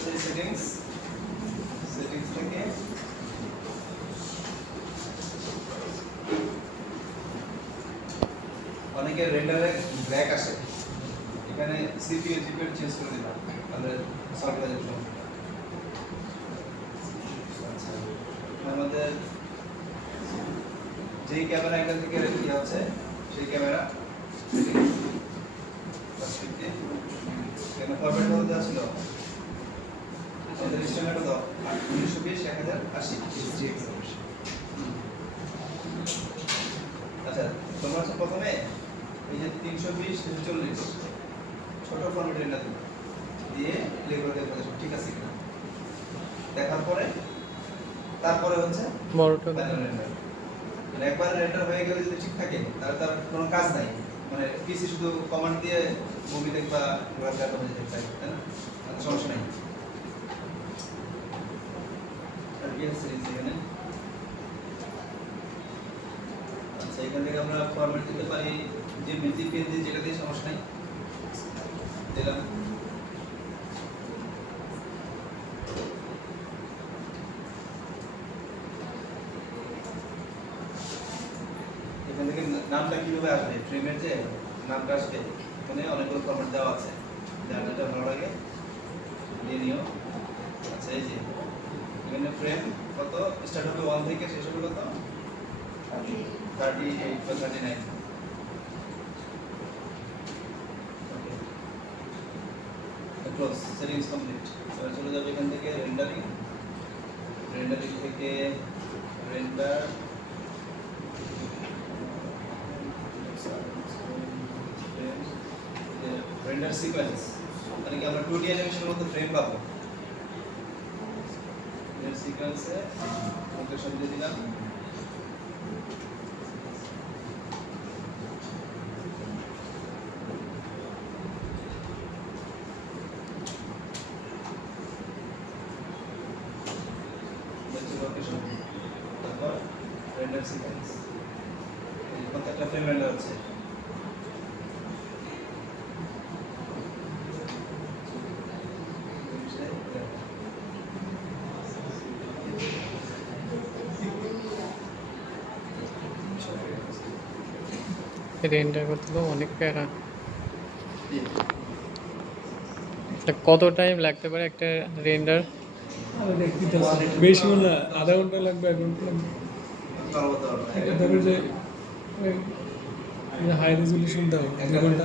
হচ্ছে সেটিংস থেকে অনেকে রেন্ডারে ব্ল্যাক আসে, এখানে সিপিইউ জিপিইউ চেঞ্জ করে দিলাম তাহলে সলভ হয়ে যাবে সমস্যা। আচ্ছা, আমাদের যেই ক্যামেরা এখান থেকে কি হচ্ছে সেই ক্যামেরা কেন ফরম্যাট কত দেওয়া ছিল আমাদের স্ট্যান্ডার্ড কত 1920 1080 আচ্ছা তোমরা হচ্ছে প্রথমে এই যে 320 340 ছোট ফরম্যাট রেন্ডার দিয়ে প্লে করে দেখো ঠিক আছে কিনা, দেখার পরে তারপরে হচ্ছে বড়টা রেন্ডার। মানে একবার রেন্ডার হয়ে গেলে যদি ঠিক থাকে তাহলে তার কোনো কাজ নাই, মানে পিসি শুধু কমান্ড দিয়ে মুভি দেখবা গ্রাফিক্স হয়ে যেতে পারে, তাই না? তাতে সমস্যা নাই। আর কি আছে এখানে? আচ্ছা এখান থেকে আমরা ফরম্যাট দিতে পারি যে ম্যাজিক পেজ দিয়ে, যেটা দিয়ে সমস্যা নাই দিলাম। এখান থেকে নামটা কিভাবে আসবে, ফ্রেমের যে নামটা আসবে এখানে অনেকগুলো ফরম্যাট দেওয়া আছে, যার যেটা ভালো লাগে দিয়ে নিও। আচ্ছা এই যে এখানে ফ্রেম কত স্টার্ট হবে 1 থেকে শেষ হবে কত 38 বা 39। Close, settings complete. এবার চলে যাবে এখান থেকে রেন্ডারিং থেকে রেন্ডার রেন্ডার সিকোয়েন্স, মানে কি আমরা 2D অ্যানিমেশনের মধ্যে ফ্রেম পাবো। রেন্ডার সিকোয়েন্সে লোকেশন দিয়ে দিলাম, লোকেশন তারপর রেন্ডার সিকোয়েন্স, এই কতটা ফ্রেম রেন্ডার হচ্ছে। রেন্ডার করতে তো অনেক প্যারা। কত টাইম লাগতে পারে একটা রেন্ডার? বেশি না, আধা ঘন্টা লাগবে, 1 ঘন্টা লাগবে। এটা ধরো যে হাই রেজলিউশন দাও 2 ঘন্টা।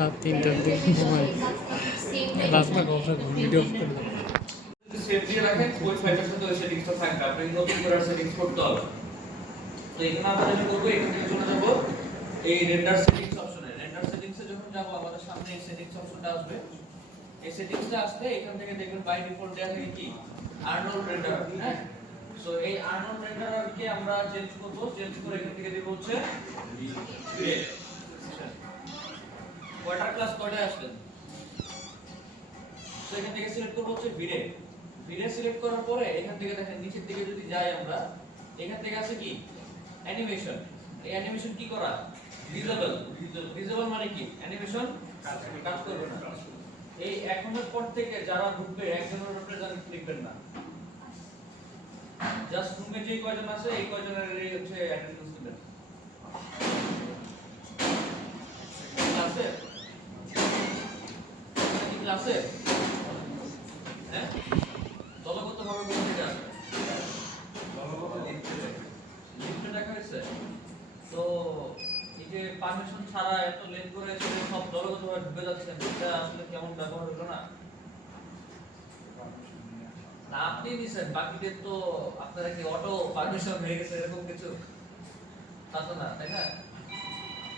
আর 3টার দিকে সময় রাস্তা কমসা ভিডিও অফ করে দাও। সেভ দিয়ে রাখেন, ওই ফাইলটার সাথে ওই সেটিংসটা থাকবে, আপনাকে নতুন করে সেটিংস করতে হবে। তো এখানে আমরা যেটা করব, এখান থেকে চলে যাব এই রেন্ডার সেটিংস অপশনে। রেন্ডার সেটিংসে যখন যাব আমাদের সামনে এই সেটিংস অপশনটা আসবে। এই সেটিংসটা আসলে এখান থেকে দেখবেন বাই ডিফল্ট দেয়া থাকে কি আর্নল্ড রেন্ডার, হ্যাঁ। সো এই আর্নল্ড রেন্ডারকে আমরা চেঞ্জ করব, চেঞ্জ করে এখান থেকে দেব হচ্ছে ভিরে। কোয়ার্টার ক্লাস কয়টা আসবে, তো এখান থেকে সিলেক্ট করব হচ্ছে ভিরে। ভিরে সিলেক্ট করার পরে এখান থেকে দেখেন নিচের দিকে যদি যাই আমরা, এখান থেকে আছে কি অ্যানিমেশন। এই অ্যানিমেশন কি করা ডিসেবল। ডিসেবল মানে কি অ্যানিমেশন কাজ করবে না। এই এখনের পর থেকে যারা ঢুকবে একজনের উপরে জানি লিখবেন না, জাস্ট রুমে যে কয়জন আছে এই কয়জনের হচ্ছে অ্যাটেন্ডেন্স দিবেন। ক্লাসে কি ক্লাসে হ্যাঁ দলগতভাবে বলতে এটা আসবে, লিস্টে দেখা হয়েছে। তো এই যে পারমিশন ছাড়া এত লেট করে এসে সব দলগতভাবে ঢুকে যাচ্ছেন, এটা আসলে কেমন ব্যবহার হলো না? না আপনি দিছেন, বাকিদের তো আপনারা কি অটো পারমিশন হয়ে গেছে এরকম কিছু থাকতো না, তাই না?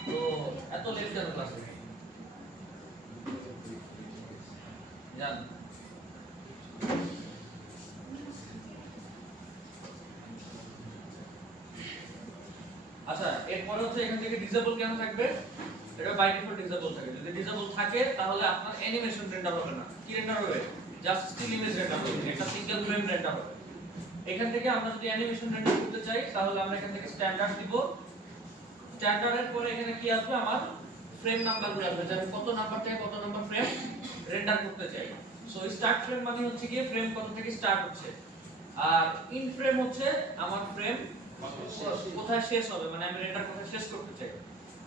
তো এত লেট কেন ক্লাসে জান? আচ্ছা এরপর হচ্ছে এখান থেকে ডিসেবল কেন থাকবে, এটা বাই ডিফল্ট ডিসেবল থাকে। যদি ডিসেবল থাকে তাহলে আপনার অ্যানিমেশন রেন্ডার হবে না। কি রেন্ডার হবে? জাস্ট স্টিল ইমেজ রেন্ডার হবে, একটা সিঙ্গেল ফ্রেম রেন্ডার হবে। এখান থেকে আমরা যদি অ্যানিমেশন রেন্ডার করতে চাই তাহলে আমরা এখান থেকে স্ট্যান্ডার্ড দিব। স্ট্যান্ডার্ডের পরে এখানে কি আসবে, আমার ফ্রেম নাম্বারগুলো আসবে, যে আমি কত নাম্বার থেকে কত নাম্বার ফ্রেম রেন্ডার রেন্ডার করতে চাই। সো স্টার্ট ফ্রেম মানে হচ্ছে কি ফ্রেম কত থেকে স্টার্ট হচ্ছে, আর ইন ফ্রেম হচ্ছে আমার ফ্রেম কোথায় শেষ হবে, মানে আমি রেন্ডার কোথায় শেষ করতে চাই।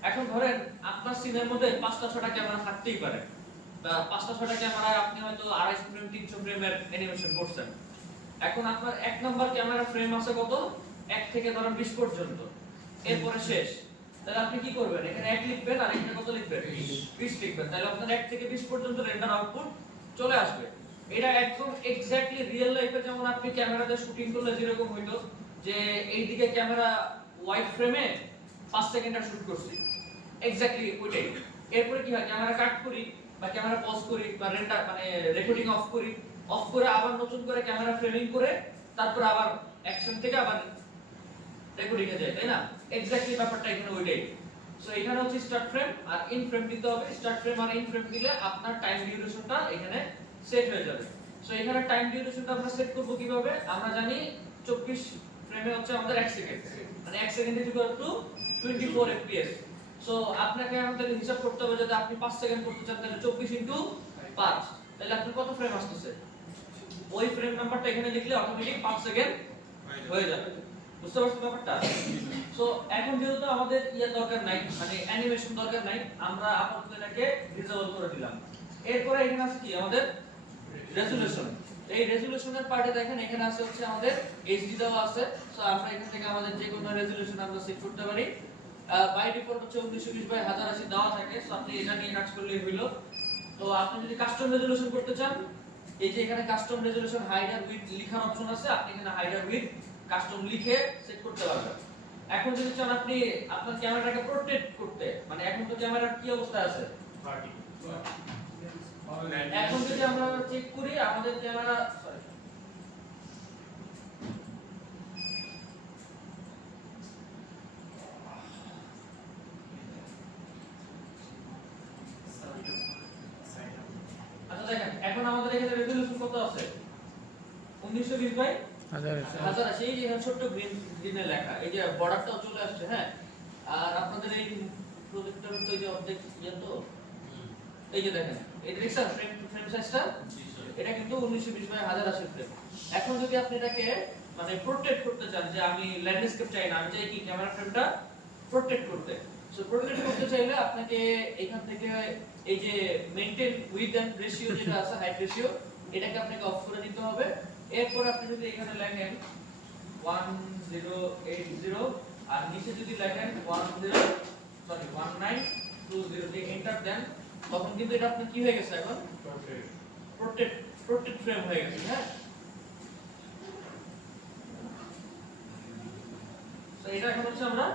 এখন ধরেন আপনার সিনের মধ্যে 5টা 6টা ক্যামেরা থাকতেই পারে, তা 5টা 6টা ক্যামেরায় আপনি হয়তো 250 ফ্রেম 300 ফ্রেমের অ্যানিমেশন করছেন। এখন আপনার এক নাম্বার ক্যামেরা ফ্রেম আছে কত, 1 থেকে ধরেন 20 পর্যন্ত, এরপরে শেষ। তাহলে আপনি কি করবেন, এখানে 1 লিখবেন আর এখানে কত লিখবেন, 20 লিখবেন। তাহলে আপনার 1 থেকে 20 পর্যন্ত রেন্ডার আউটপুট চলে আসবে। এটা একদম এক্স্যাক্টলি রিয়েল লাইফে যেমন আপনি ক্যামেরাতে শুটিং করলে যেরকম হইতো যে এইদিকে ক্যামেরা ওয়াইড ফ্রেমে 5 সেকেন্ডের শুট করছি, এক্স্যাক্টলি ওইটাই। এরপরে কি হয়, ক্যামেরা কাট করি বা ক্যামেরা পজ করি বা রেন্ডার মানে রেকর্ডিং অফ করি, অফ করে আবার নতুন করে ক্যামেরা ফ্রেমিং করে তারপর আবার অ্যাকশন থেকে আবার রেকর্ডিং এ যায়, তাই না? এক্স্যাক্টলি ব্যাপারটা এখানে ওইটাই। সো এখানে হচ্ছে স্টার্ট ফ্রেম আর ইন ফ্রেম দিতে হবে। স্টার্ট ফ্রেম আর ইন ফ্রেম দিলে আপনার টাইম ডিউরেশনটা এখানে সেট হয়ে যাবে। সো এখানে টাইম ডিউরেশনটা আমরা সেট করব কিভাবে, আমরা জানি 24 ফ্রেমে হচ্ছে আমাদের 1 সেকেন্ড, মানে 1 second is equal to 24 fps। So আপনাকে আমাদের হিসাব করতে হবে যদি আপনি 5 সেকেন্ড করতে চান তাহলে 24 ইনটু 5, তাহলে আপনার কত ফ্রেম আসছে, ওই ফ্রেম নাম্বারটা এখানে লিখলে অটোমেটিক 5 সেকেন্ড হয়ে যাবে। বুঝতে পারছেন ব্যাপারটা? সো এখন যেহেতু আমাদের ইয়া দরকার নাই, মানে অ্যানিমেশন দরকার নাই, আমরা আপাতত এটাকে ডিসেবল করে দিলাম। এরপরে এখানে আছে কি আমাদের রেজোলিউশন। এই রেজোলিউশনের পার্টে দেখেন এখানে আছে হচ্ছে আমাদের এইচডি দেওয়া আছে। সো আমরা এখান থেকে আমাদের যে কোনো রেজোলিউশন আমরা সেট করতে পারি। বাই ডিফল্ট হচ্ছে 1920x1080 দেওয়া থাকে। সো আপনি এটা নিয়ে কাজ করলেই হলো। তো আপনি যদি কাস্টম রেজোলিউশন করতে চান, এই যে এখানে কাস্টম রেজোলিউশন হাইড আর উইডথ লেখার অপশন আছে, আপনি এখানে হাইড আর উইডথ কাস্টম লিখে সেট করতে পারবেন। এখন যদি চান আপনি আপনার ক্যামেরাটাকে প্রোটেক্ট করতে, মানে এখন তো ক্যামেরার কি অবস্থা আছে 30, এখন যদি আমরা চেক করি আমাদের ক্যামেরা সরি আচ্ছা দেখেন এখন আমাদের এখানে রেজোলিউশন কত আছে 1920 বাই 1080। এই যে এখানে ছোট্ট গ্রিনে লেখা, এই যে বর্ডারটাও চলে আসছে। হ্যাঁ, আর আপনাদের এই প্রজেক্টরের তো এই যে অবজেক্ট ইয়া তো এই যে দেখেন এটা দেখছেন ফ্রেম সাইজটা, এটা কিন্তু 1920 বাই 1080 ফ্রেম। এখন যদি আপনি এটাকে মানে প্রোটেক্ট করতে চান, যে আমি ল্যান্ডস্কেপ চাই না, আমি চাই কি ক্যামেরা ফ্রেমটা প্রোটেক্ট করতে। সো প্রোটেক্ট করতে চাইলে আপনাকে এখান থেকে এই যে মেইনটেইন উইথ এন্ড রেশিও যেটা আছে হাইট রেশিও, এটাকে আপনাকে অফ করে দিতে হবে। এরপর আপনি যদি এখানে লেখেন 1080 আর নিচে যদি লেখেন 1920 দিয়ে এন্টার দেন, তখন কিন্তু এটা আপনার কি হয়ে গেছে, এখন প্রোটেক্ট ফ্রেম হয়ে গেছে। হ্যাঁ, তো এটা এখন হচ্ছে আমরা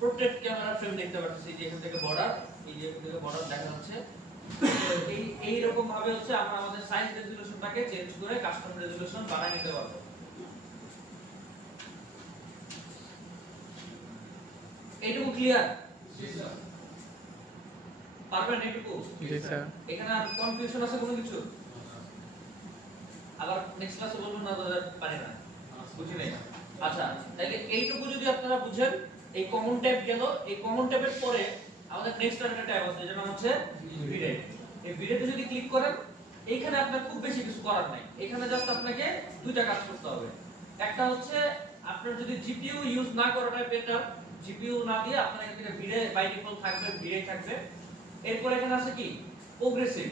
প্রোটেক্ট ক্যামেরা ফ্রেম দেখতে পাচ্ছি, যে এখান থেকে বর্ডার, এই যে এখান থেকে বর্ডার দেখা যাচ্ছে। এই রকম ভাবে হচ্ছে আমরা আমাদের সাইজ রেজোলিউশনটাকে চেঞ্জ করে কাস্টম রেজোলিউশন বানাই নিতে পারবো। এইটুকু ক্লিয়ার? জি স্যার। পারবেন এইটুকু? জি স্যার। এখানে আর কনফিউশন আছে কোনো কিছু? আবার নেক্সট ক্লাসে বলবেন না দাদা পারি না, বুঝি নাই। আচ্ছা, তাহলে এইটুকু যদি আপনারা বুঝেন, এই কমন ট্যাব গেল। এই কমন ট্যাবের পরে আমাদের নেক্সট আরেকটা ট্যাব আছে যেটা হচ্ছে ভিডিও। এই ভিডিওতে যদি ক্লিক করেন, এইখানে আপনার খুব বেশি কিছু করার নাই। এখানে জাস্ট আপনাকে দুইটা কাজ করতে হবে। একটা হচ্ছে আপনার যদি জিপিইউ ইউজ না করাটাই বেটার, জিপিইউ না দিয়ে আপনার এখান থেকে ভিডিও বাই ডিফল্ট থাকবে, ভিডিও থাকবে। এরপর এখানে আছে কি প্রোগ্রেসিভ।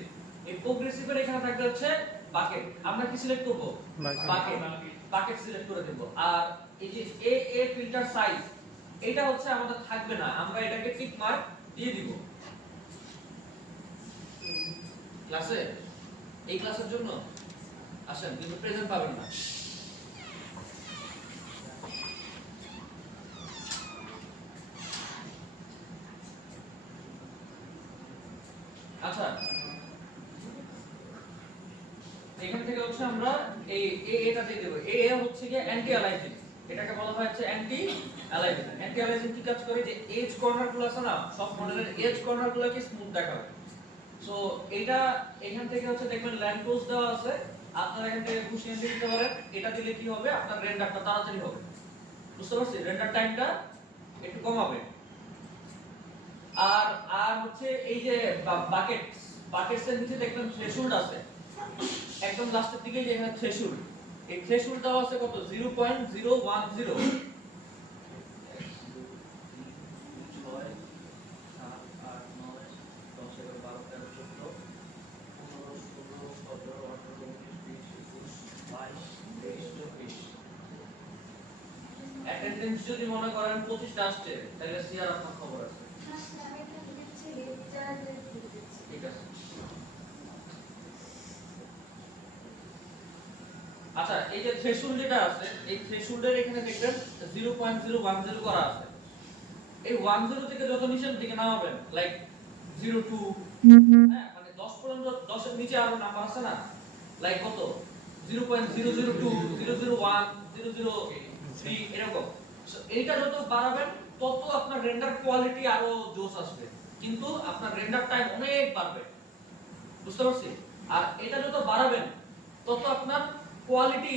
এই প্রোগ্রেসিভের এখানে থাকবে হচ্ছে বাকেট। আমরা কি সিলেক্ট করব? বাকেট। বাকেট সিলেক্ট করে দেব। আর এই যে এ ফিল্টার সাইজ, এটা হচ্ছে আমাদের থাকবে না, আমরা এটাকে টিক মার্ক দিয়ে দিব। ক্লাসে এই ক্লাসের জন্য আসেন, কিন্তু প্রেজেন্ট পাবেন না। আচ্ছা, এখান থেকে হচ্ছে আমরা এই এটা দিয়ে দেব। এ হচ্ছে কি অ্যান্টি অ্যালাইজিং, এটাকে বলা হয় হচ্ছে অ্যান্টি অ্যালাইজিং। অ্যান্টি অ্যালাইজিং কি কাজ করে, যে এজ কর্নার গুলো আছে না, সব মডেলের এজ কর্নার গুলোকে স্মুথ দেখাবে। সো এটা এখান থেকে হচ্ছে দেখবেন ল্যান্ড পোস্ট দেওয়া আছে, আপনারা এখান থেকে খুশি এন্ট্রি দিতে পারেন। এটা দিলে কি হবে, আপনার রেন্ডারটা তাড়াতাড়ি হবে। বুঝতে পারছেন? রেন্ডার টাইমটা একটু কমাবে। আর হচ্ছে এই যে বাকেট বাকেটসের নিচে দেখবেন থ্রেশহোল্ড আছে, একদম লাস্টের দিকে যেখানে থ্রেশহোল্ড, এই থ্রেশহোল্ড দেওয়া আছে কত 0.010। অ্যাটেন্ডেন্স যদি মনে করেন 25টা আসছে তাহলে সিআর আপনার খবর আছে। ঠিক আছে। আচ্ছা, এই যে থ্রেশহোল্ড যেটা আছে, এই থ্রেশহোল্ডের এখানে দেখবেন 0.010 করা আছে। এই 10 থেকে যত নিচের দিকে নামাবেন, লাইক 02, হ্যাঁ মানে 10 পর্যন্ত, 10 এর নিচে আরো নাম্বার আছে না, লাইক কত 0.002, 001, 003 এরকম। সো এইটা যত বাড়াবেন তত আপনার রেন্ডার কোয়ালিটি আরো জোস আসবে, কিন্তু আপনার রেন্ডার টাইম অনেক বাড়বে, বুঝতে পারছি? আর এটা যত বাড়াবেন তত আপনার কোয়ালিটি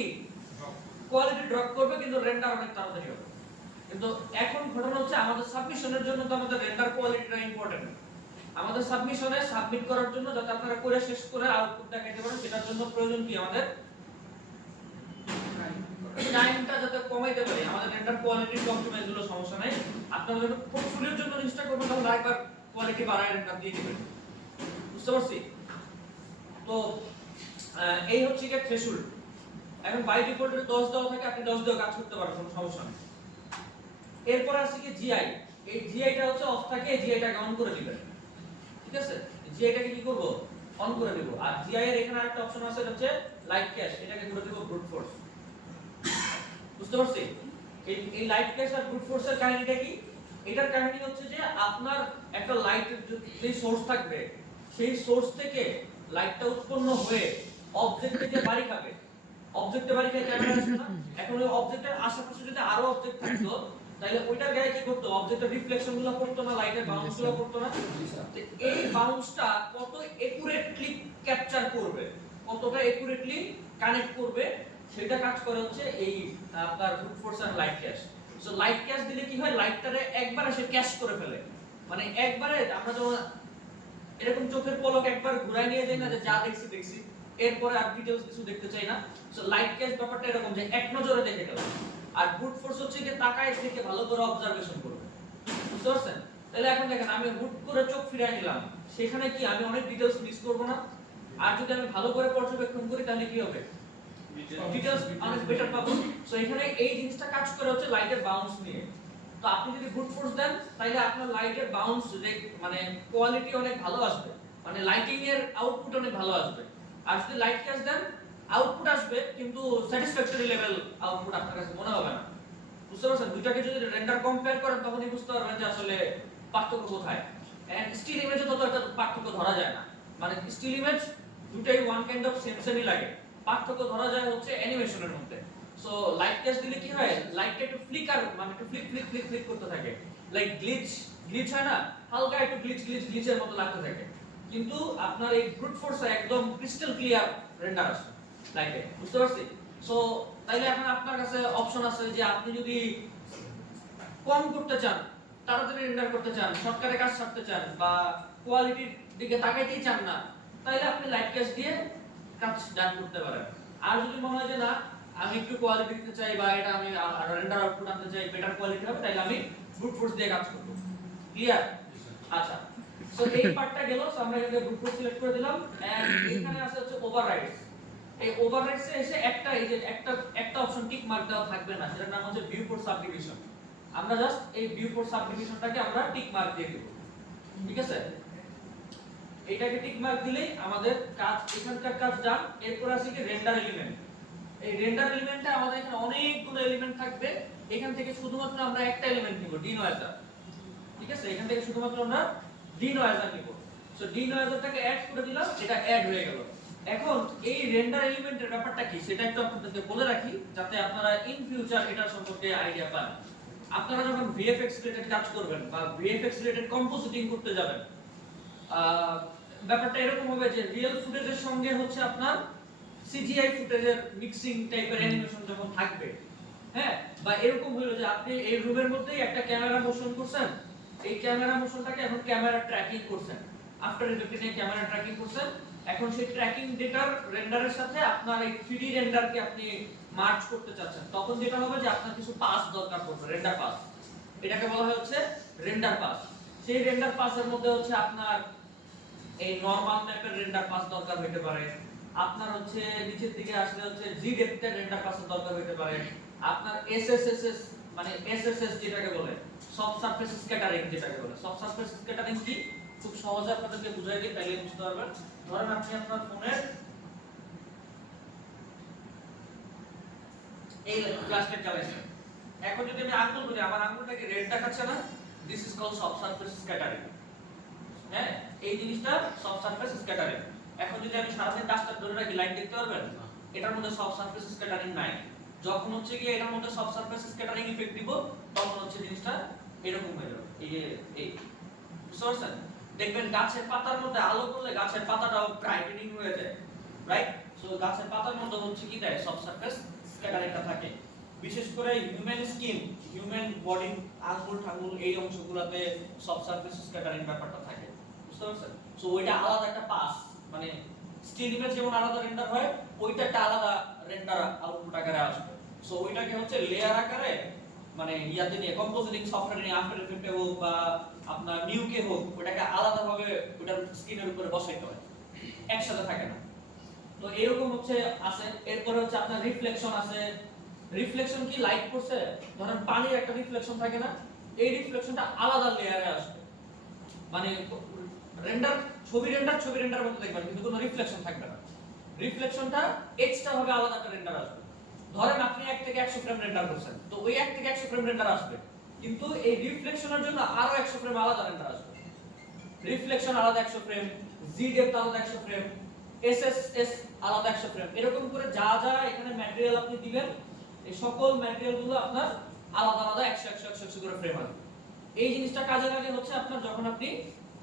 ড্রপ করবে, কিন্তু রেন্ডার অনেক তাড়াতাড়ি হবে। কিন্তু এখন ঘটনা হচ্ছে আমাদের সাবমিশনের জন্য তো আমাদের রেন্ডার কোয়ালিটিটা ইম্পর্টেন্ট। আমাদের সাবমিশনে সাবমিট করার জন্য যাতে আপনারা করে শেষ করে আউটপুট দেখাতে পারেন, সেটার জন্য প্রয়োজন কি আমাদের টাইমটা যাতে কমাইতে পারি। আমাদের রেন্ডার কোয়ালিটি অপটিমাইজ হলো সমস্যা নাই, আপনারা যখন পোর্টফোলিওর জন্য চেষ্টা করবেন তখন আরেকবার কোয়ালিটি বাড়ায় রেন্ডার দিয়ে দিবেন, বুঝতে পারছি? তো এই হচ্ছে কি থ্রেশহোল্ড। এখন বাই ডিফল্টে 10 দেওয়া থাকে, আপনি 10 দিয়ে কাজ করতে পারেন, কোনো সমস্যা নেই। এরপর আছে কি জিআই। এই জিআইটা হচ্ছে অফ থাকে, এই জিআইটাকে অন করে দিবেন, ঠিক আছে? জিআইটাকে কি করব, অন করে দেব। আর জিআই এর এখানে আরেকটা অপশন আছে, হচ্ছে লাইট ক্যাশ, এটাকে করে দেব ব্রুট ফোর্স, বুঝতে পারছি? এই লাইট ক্যাশ আর ব্রুট ফোর্সের কাহিনীটা কি? এটার কাহিনী হচ্ছে যে আপনার একটা লাইটের যে সোর্স থাকবে, সেই সোর্স থেকে লাইটটা উৎপন্ন হয়ে অবজেক্টে যে বাড়ি খাবে, অবজেক্টে বাড়ি খায় ক্যামেরা আসবে না? এখন ওই অবজেক্টের আশেপাশে যদি আরো অবজেক্ট থাকতো তাহলে ওইটার গায়ে কি করতো, অবজেক্টের রিফ্লেকশনগুলো পড়তো না, লাইটের বাউন্সগুলো পড়তো না? তো এই বাউন্সটা কত একুরেটলি ক্যাপচার করবে, কতটা একুরেটলি কানেক্ট করবে, সেটা কাজ করে হচ্ছে এই আপনার ব্রুট ফোর্স আর light cache. So light cache দিলে কি হয়, লাইটটারে একবারে সে ক্যাশ করে ফেলে, মানে একবারে আমরা যখন এরকম চোখের পলক একবার ঘুরায় নিয়ে যাই না, যে যা দেখছি দেখছি, এরপরে আর ডিটেইলস কিছু দেখতে চাই না। সো লাইট ক্যাশ ব্যাপারটা এরকম যে এক নজরে দেখে গেল। আর ব্রুট ফোর্স হচ্ছে যে তাকায় থেকে ভালো করে অবজারভেশন করবে, বুঝতে পারছেন? তাহলে এখন দেখেন আমি হুট করে চোখ ফিরাই নিলাম, সেখানে কি আমি অনেক ডিটেইলস মিস করব না? আর যদি আমি ভালো করে পর্যবেক্ষণ করি তাহলে কি হবে, ডিটেইলস অনেক বেটার পাবো। সো এখানে এই জিনিসটা কাজ করে হচ্ছে লাইটের বাউন্স নিয়ে। তো আপনি যদি ব্রুট ফোর্স দেন তাহলে আপনার লাইটের বাউন্স রেট মানে কোয়ালিটি অনেক ভালো আসবে, মানে লাইটিং এর আউটপুট অনেক ভালো আসবে। আর যদি লাইট ক্যাশ দেন আউটপুট আসবে কিন্তু স্যাটিসফ্যাক্টরি লেভেল আউটপুট আপনার কাছে মনে হবে না, বুঝতে পারছেন? দুটাকে যদি রেন্ডার কম্পেয়ার করেন তখনই বুঝতে পারবেন যে আসলে পার্থক্য কোথায়। এন্ড স্টিল ইমেজে তত একটা পার্থক্য ধরা যায় না, মানে স্টিল ইমেজ দুটাই ওয়ান কাইন্ড অফ সেমই লাগে, পার্থক্য ধরা যায় হচ্ছে অ্যানিমেশনের মধ্যে। সো লাইট ক্যাশ দিলে কি হয়, লাইটটা একটু ফ্লিকার, মানে একটু ফ্লিক করতে থাকে, লাইক গ্লিচ হয় না, হালকা একটু গ্লিচের মতো লাগতে থাকে। কিন্তু আপনার এই ব্রুট ফোর্সে একদম ক্রিস্টাল ক্লিয়ার রেন্ডার আসে লাইটে, বুঝতে পারছি? সো তাইলে এখন আপনার কাছে অপশন আছে যে আপনি যদি কম করতে চান, তাড়াতাড়ি রেন্ডার করতে চান, শর্টকাটে কাজ সারতে চান, বা কোয়ালিটির দিকে তাকাইতেই চান না, তাইলে আপনি লাইট ক্যাশ দিয়ে কাজ ডান করতে পারেন। আর যদি মনে হয় যে না আমি একটু কোয়ালিটি দিতে চাই, বা এটা আমি রেন্ডার আউটপুট আনতে চাই বেটার কোয়ালিটি হবে, তাহলে আমি ব্রুট ফোর্স দিয়ে কাজ করব। ক্লিয়ার? আচ্ছা, সো এই পার্টটা গেল। সো আমরা এখানে ব্রুট ফোর্স সিলেক্ট করে দিলাম। এন্ড এখানে আছে হচ্ছে ওভাররাইডস। এই ওভাররাইডসে এসে একটা এই যে একটা অপশন টিক মার্ক দেওয়া থাকবে না, যেটার নাম হচ্ছে ভিউ ফর সাবডিভিশন। আমরা জাস্ট এই ভিউ ফর সাবডিভিশনটাকে আমরা টিক মার্ক দিয়ে দেব, ঠিক আছে? এটাকে টিক মার্ক দিলেই আমাদের কাজ, এখানকার কাজ ডান। এরপর আছে কি রেন্ডার এলিমেন্ট। এই রেন্ডার এলিমেন্টে আমাদের এখানে অনেকগুলো এলিমেন্ট থাকবে, এখান থেকে শুধুমাত্র আমরা একটা এলিমেন্ট নিব, ডিনয়েজার, ঠিক আছে? এখান থেকে শুধুমাত্র আমরা ডিনয়েজার নিব। সো ডিনয়েজারটাকে অ্যাড করে দিলাম, এটা অ্যাড হয়ে গেল। এখন এই রেন্ডার এলিমেন্টের ব্যাপারটা কি সেটা একটু আপনাদেরকে বলে রাখি, যাতে আপনারা ইন ফিউচার এটা সম্পর্কে আইডিয়া পান। আপনারা যখন ভিএফএক্স রিলেটেড কাজ করবেন বা ভিএফএক্স রিলেটেড কম্পোজিটিং করতে যাবেন, ব্যাপারটা এরকম হবে যে রিয়েল ফুটেজের সঙ্গে হচ্ছে আপনার সিজিআই ফুটেজের মিক্সিং টাইপের অ্যানিমেশন যখন থাকবে, হ্যাঁ, বা এরকম হলো যে আপনি এই রুমের মধ্যেই একটা ক্যামেরা মোশন করছেন, এই ক্যামেরা মোশনটাকে এখন ক্যামেরা ট্র্যাকিং করছেন, আফটার ইফেক্টে নিয়ে ক্যামেরা ট্র্যাকিং করছেন, এখন সেই ট্র্যাকিং ডেটার রেন্ডারের সাথে আপনার এই 3D রেন্ডারকে আপনি মার্জ করতে চাচ্ছেন, তখন যেটা হবে যে আপনার কিছু পাস দরকার পড়বে, রেন্ডার পাস। এটাকে বলা হয় হচ্ছে রেন্ডার পাস। সেই রেন্ডার পাসের মধ্যে হচ্ছে আপনার এই নরমাল ম্যাপের রেন্ডার পাস দরকার হতে পারে, আপনার হচ্ছে নিচের দিকে আসলে হচ্ছে জি ডেপথের রেন্ডার পাসের দরকার হতে পারে, আপনার এসএসএস মানে এসএসএস যেটাকে বলে সফট সারফেস স্ক্যাটারিং যেটাকে বলে। সফট সারফেস স্ক্যাটারিং কি খুব সহজে আপনাদেরকে বুঝাই দিই, তাইলে বুঝতে পারবেন। ধরেন আপনি আপনার ফোনের এই ফ্ল্যাশলাইট চালাইছেন, এখন যদি আমি আঙ্গুল বলি, আমার আঙ্গুলটাকে রেড দেখাচ্ছে না, this is called soft surface scattering. হ্যাঁ, এই জিনিসটা সফট সারফেস স্ক্যাটারিং। এখন যদি আমি সারাদিন ডাস্টার ধরে রাখি, লাইট দেখতে পারবেন? এটার মধ্যে সফট সারফেস স্ক্যাটারিং নাই। যখন হচ্ছে কি এটার মধ্যে সফট সারফেস স্ক্যাটারিং ইফেক্ট দিব, তখন হচ্ছে জিনিসটা এরকম হয়ে যাবে। এই বুঝতে পারছেন? দেখবেন গাছের পাতার মধ্যে আলো পড়লে গাছের পাতাটাও ব্রাইটেনিং হয়ে যায়, রাইট? সো গাছের পাতার মধ্যে হচ্ছে কি দেয়, সফট সারফেস স্ক্যাটারিংটা থাকে। বিশেষ করে হিউম্যান স্কিন, হিউম্যান বডি, আঙ্গুল ঠাঙ্গুল এই অংশগুলোতে সফট সারফেস স্ক্যাটারিং ব্যাপারটা থাকে, বুঝতে পারছেন? সো ওইটা আলাদা একটা পাস, মানে স্টিল ইমেজ যেমন আলাদা রেন্ডার হয়, ওইটা একটা আলাদা রেন্ডার আউটপুট আকারে আসবে। সো ওইটাকে হচ্ছে লেয়ার আকারে, মানে ইয়াতে নিয়ে কম্পোজিটিং সফটওয়্যার নিয়ে আফটার ইফেক্টে হোক বা আপনার নিউকে হোক, ওটাকে আলাদাভাবে ওটার স্ক্রিনের উপরে বসাইতে হয়, একসাথে থাকে না। তো এরকম হচ্ছে আছে। এরপরে হচ্ছে আপনার রিফ্লেকশন আছে। রিফ্লেকশন কি, লাইট পড়ছে, ধরেন পানির একটা রিফ্লেকশন থাকে না, এই রিফ্লেকশনটা আলাদা লেয়ারে আসবে, মানে ছবি রেন্ডার মতো দেখবেন, কিন্তু কোনো রিফ্লেকশন থাকবে না। রিফ্লেকশনটা এক্সট্রা ভাবে আলাদা একটা রেন্ডার আসবে। ধরেন আপনি 1 থেকে 100 ফ্রেম রেন্ডার করছেন, তো ওই 1 থেকে 100 ফ্রেম রেন্ডার আসবে, কিন্তু এই রিফ্লেকশনের জন্য আরো 100 ফ্রেম আলাদা রেন্ডার আসবে। রিফ্লেকশন আলাদা 100 ফ্রেম, জি ডেপথ আলাদা 100 ফ্রেম, এসএসএস আলাদা 100 ফ্রেম, এরকম করে যা যা এখানে ম্যাটেরিয়াল আপনি দিবেন, এই সকল ম্যাটেরিয়াল গুলো আপনার আলাদা আলাদা 100 করে ফ্রেম আসবে। এই জিনিসটা কাজে লাগে হচ্ছে আপনার যখন আপনি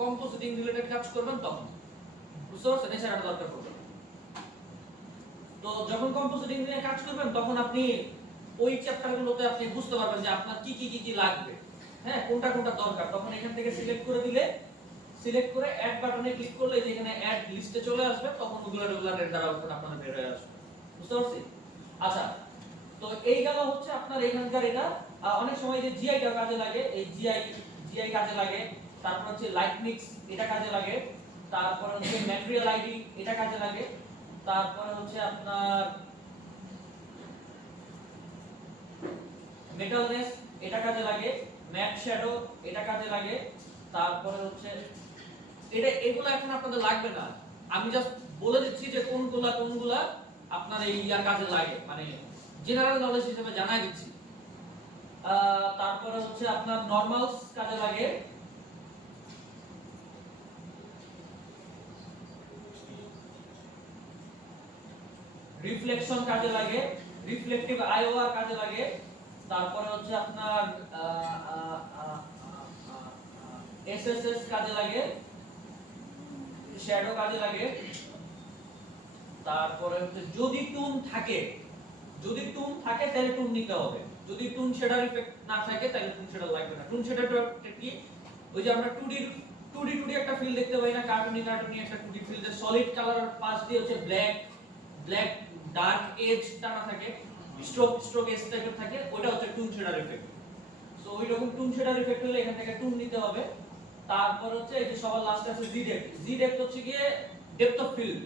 কম্পোজিটিং রিলেটেড কাজ করবেন, তখন বুঝতে পারছেন এই জায়গাটা দরকার পড়বে। তো যখন কম্পোজিটিং নিয়ে কাজ করবেন, তখন আপনি ওই চ্যাপ্টারগুলোতে আপনি বুঝতে পারবেন যে আপনার কি কি কি কি লাগবে, হ্যাঁ, কোনটা কোনটা দরকার। তখন এখান থেকে সিলেক্ট করে দিলে, সিলেক্ট করে অ্যাড বাটনে ক্লিক করলে যে এখানে অ্যাড লিস্টে চলে আসবে, তখন ওগুলো রেগুলার রেন্ডার আউটপুট আপনাদের বের হয়ে আসবে, বুঝতে পারছি? আচ্ছা, তো এই গেল হচ্ছে আপনার এখানকার এটা। অনেক সময় যে জিআইটা কাজে লাগে, এই জিআই কাজে লাগে, তারপর হচ্ছে লাইট মিক্স এটা কাজে লাগে, তারপর হচ্ছে ম্যাটেরিয়াল আইডি এটা কাজে লাগে, তারপর হচ্ছে আপনার মেটালনেস এটা কাজে লাগে, ম্যাট শ্যাডো এটা কাজে লাগে, তারপরে হচ্ছে এটা, এগুলো এখন আপনাদের লাগবে না, আমি জাস্ট বলে দিচ্ছি যে কোনগুলা আপনার এই ইয়ার কাজে লাগে, মানে জেনারেল নলেজ হিসেবে জানাই দিচ্ছি। তারপরে হচ্ছে আপনার নরমালস কাজে লাগে, রিফ্লেকশন কাজে লাগে, রিফ্লেকটিভ আইওআর কাজে লাগে, তারপরে হচ্ছে আপনার এসএসএস কাজে লাগে, শ্যাডো কাজে লাগে, তারপরে হচ্ছে যদি টুন থাকে তাহলে টুন নিতে হবে, যদি টুন শেডার ইফেক্ট না থাকে তাহলে টুন শেডার লাগবে না। টুন শেডার কি, ওই যে আমরা 2D একটা ফিল দেখতে পাই না, কার্টুনি একটা 2D ফিল, যে সলিড কালার পাশ দিয়ে হচ্ছে ব্ল্যাক ডার্ক এজ টানা থাকে, স্ট্রোক এজ টাইপের থাকে, ওটা হচ্ছে টুন শেডার ইফেক্ট। সো ওই রকম টুন শেডার ইফেক্ট হলে এখান থেকে টুন নিতে হবে। তারপর হচ্ছে এই যে সবার লাস্টে আছে জি ডেপথ হচ্ছে গিয়ে depth of field.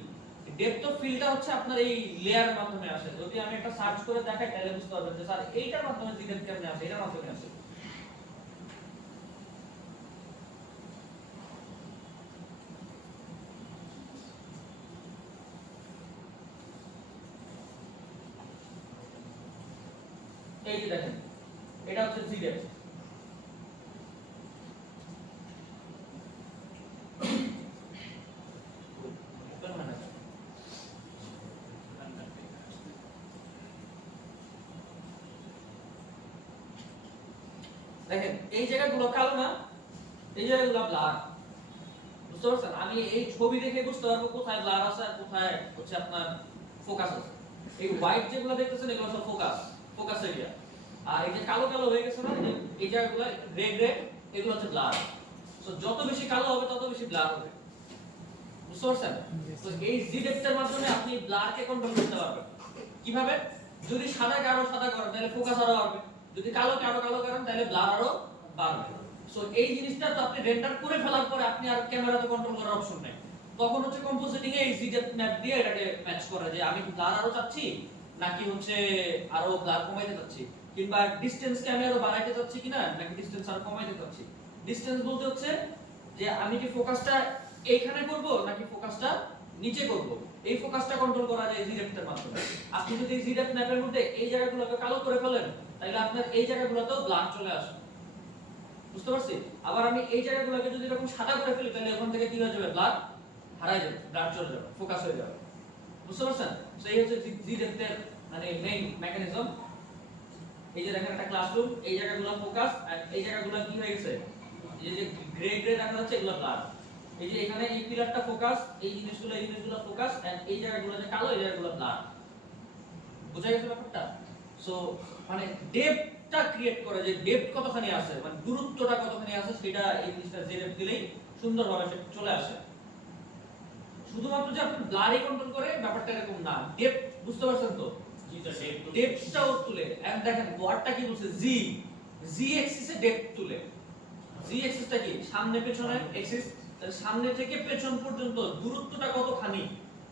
Depth of ফিল্ডটা হচ্ছে আপনার এই লেয়ারের মাধ্যমে আসে। যদি আমি একটা সার্চ করে দেখাই তাহলে বুঝতে পারবেন যে স্যার এইটার মাধ্যমে জি ডেপথ কেমনে আসে, এটার মাধ্যমে আসে। এই যে দেখেন, এটা হচ্ছে জি ডেপথ। দেখেন এই জায়গাগুলো কালো না, এই জায়গাগুলো ব্লার, বুঝতে পারছেন? আমি এই ছবি দেখে বুঝতে পারবো কোথায় ব্লার আছে আর কোথায় হচ্ছে আপনার ফোকাস আছে। এই হোয়াইট যেগুলো দেখতেছেন এগুলো সব ফোকাস এরিয়া, আর এই যে কালো কালো হয়ে গেছে না, এই জায়গাগুলো রেড এগুলো হচ্ছে ব্লার। সো যত বেশি কালো হবে তত বেশি ব্লার হবে। বুঝতে পারছেন? তো এই জি ডেপ্থের মাধ্যমে আপনি ব্লারকে কন্ট্রোল করতে পারবেন। কিভাবে? যদি সাদা কালো সাদা করেন তাহলে ফোকাস আরো বাড়বে, যদি কালো কালো কালো করেন তাহলে ব্লার আরো বাড়বে। সো এই জিনিসটা তো আপনি রেন্ডার করে ফেলার পরে আপনি আর ক্যামেরাতে কন্ট্রোল করার অপশন নেই। তখন হচ্ছে কম্পোজিটিং এ এই জি ডেপ্থ ম্যাপ দিয়ে এটাকে ম্যাচ করে যে আমি ব্লার আরো চাচ্ছি নাকি হচ্ছে আরো ব্লার কমাইতে চাচ্ছি, কিংবা ডিসটেন্সকে আমি আরো বাড়াইতে চাচ্ছি কিনা নাকি ডিসটেন্স আরো কমাইতে চাচ্ছি। ডিসটেন্স বলতে হচ্ছে যে আমি কি ফোকাসটা এইখানে করব নাকি ফোকাসটা নিচে করব, এই ফোকাসটা কন্ট্রোল করা যায় জি ডেপ্থের মাধ্যমে। আপনি যদি জি ডেপ্থ ম্যাপের মধ্যে এই জায়গাগুলোকে কালো করে ফেলেন তাহলে আপনার এই জায়গাগুলোতেও ব্লার চলে আসে, বুঝতে পারছি? আবার আমি এই জায়গাগুলোকে যদি এরকম সাদা করে ফেলি তাহলে ওখান থেকে কি হয়ে যাবে, ব্লার হারাই যাবে, ব্লার চলে যাবে, ফোকাস হয়ে যাবে, বুঝতে পারছেন? সো এই হচ্ছে জি ডেপ্থের মানে মেইন মেকানিজম। এই যে দেখেন একটা ক্লাসরুম, এই জায়গাগুলো ফোকাস আর এই জায়গাগুলো কি হয়ে গেছে, এই যে গ্রে গ্রে দেখা যাচ্ছে এগুলো ব্লার। এই যে এখানে এই পিলারটা ফোকাস, এই জিনিসগুলো ফোকাস এন্ড এই জায়গাগুলো যে কালো এই জায়গাগুলো ব্লার। বুঝা গেছে ব্যাপারটা? সো মানে ডেপথটা ক্রিয়েট করে যে ডেপথ কতখানি আছে, মানে দূরত্বটা কতখানি আছে সেটা এই জিনিসটা যে ডেপথ দিলেই সুন্দরভাবে সেটা চলে আসে। শুধুমাত্র যে আপনি ব্লারই কন্ট্রোল করে ব্যাপারটা এরকম না, ডেপথ বুঝতে পারছেন তো? ডেপথটাও তুলে। এন্ড দেখেন ওয়ার্ডটা কি বলছে, জি জি অ্যাক্সিসে ডেপথ তুলে। জি অ্যাক্সিসটা কি, সামনে পেছনের অ্যাক্সিস, তাহলে সামনে থেকে পেছন পর্যন্ত দূরত্বটা কতখানি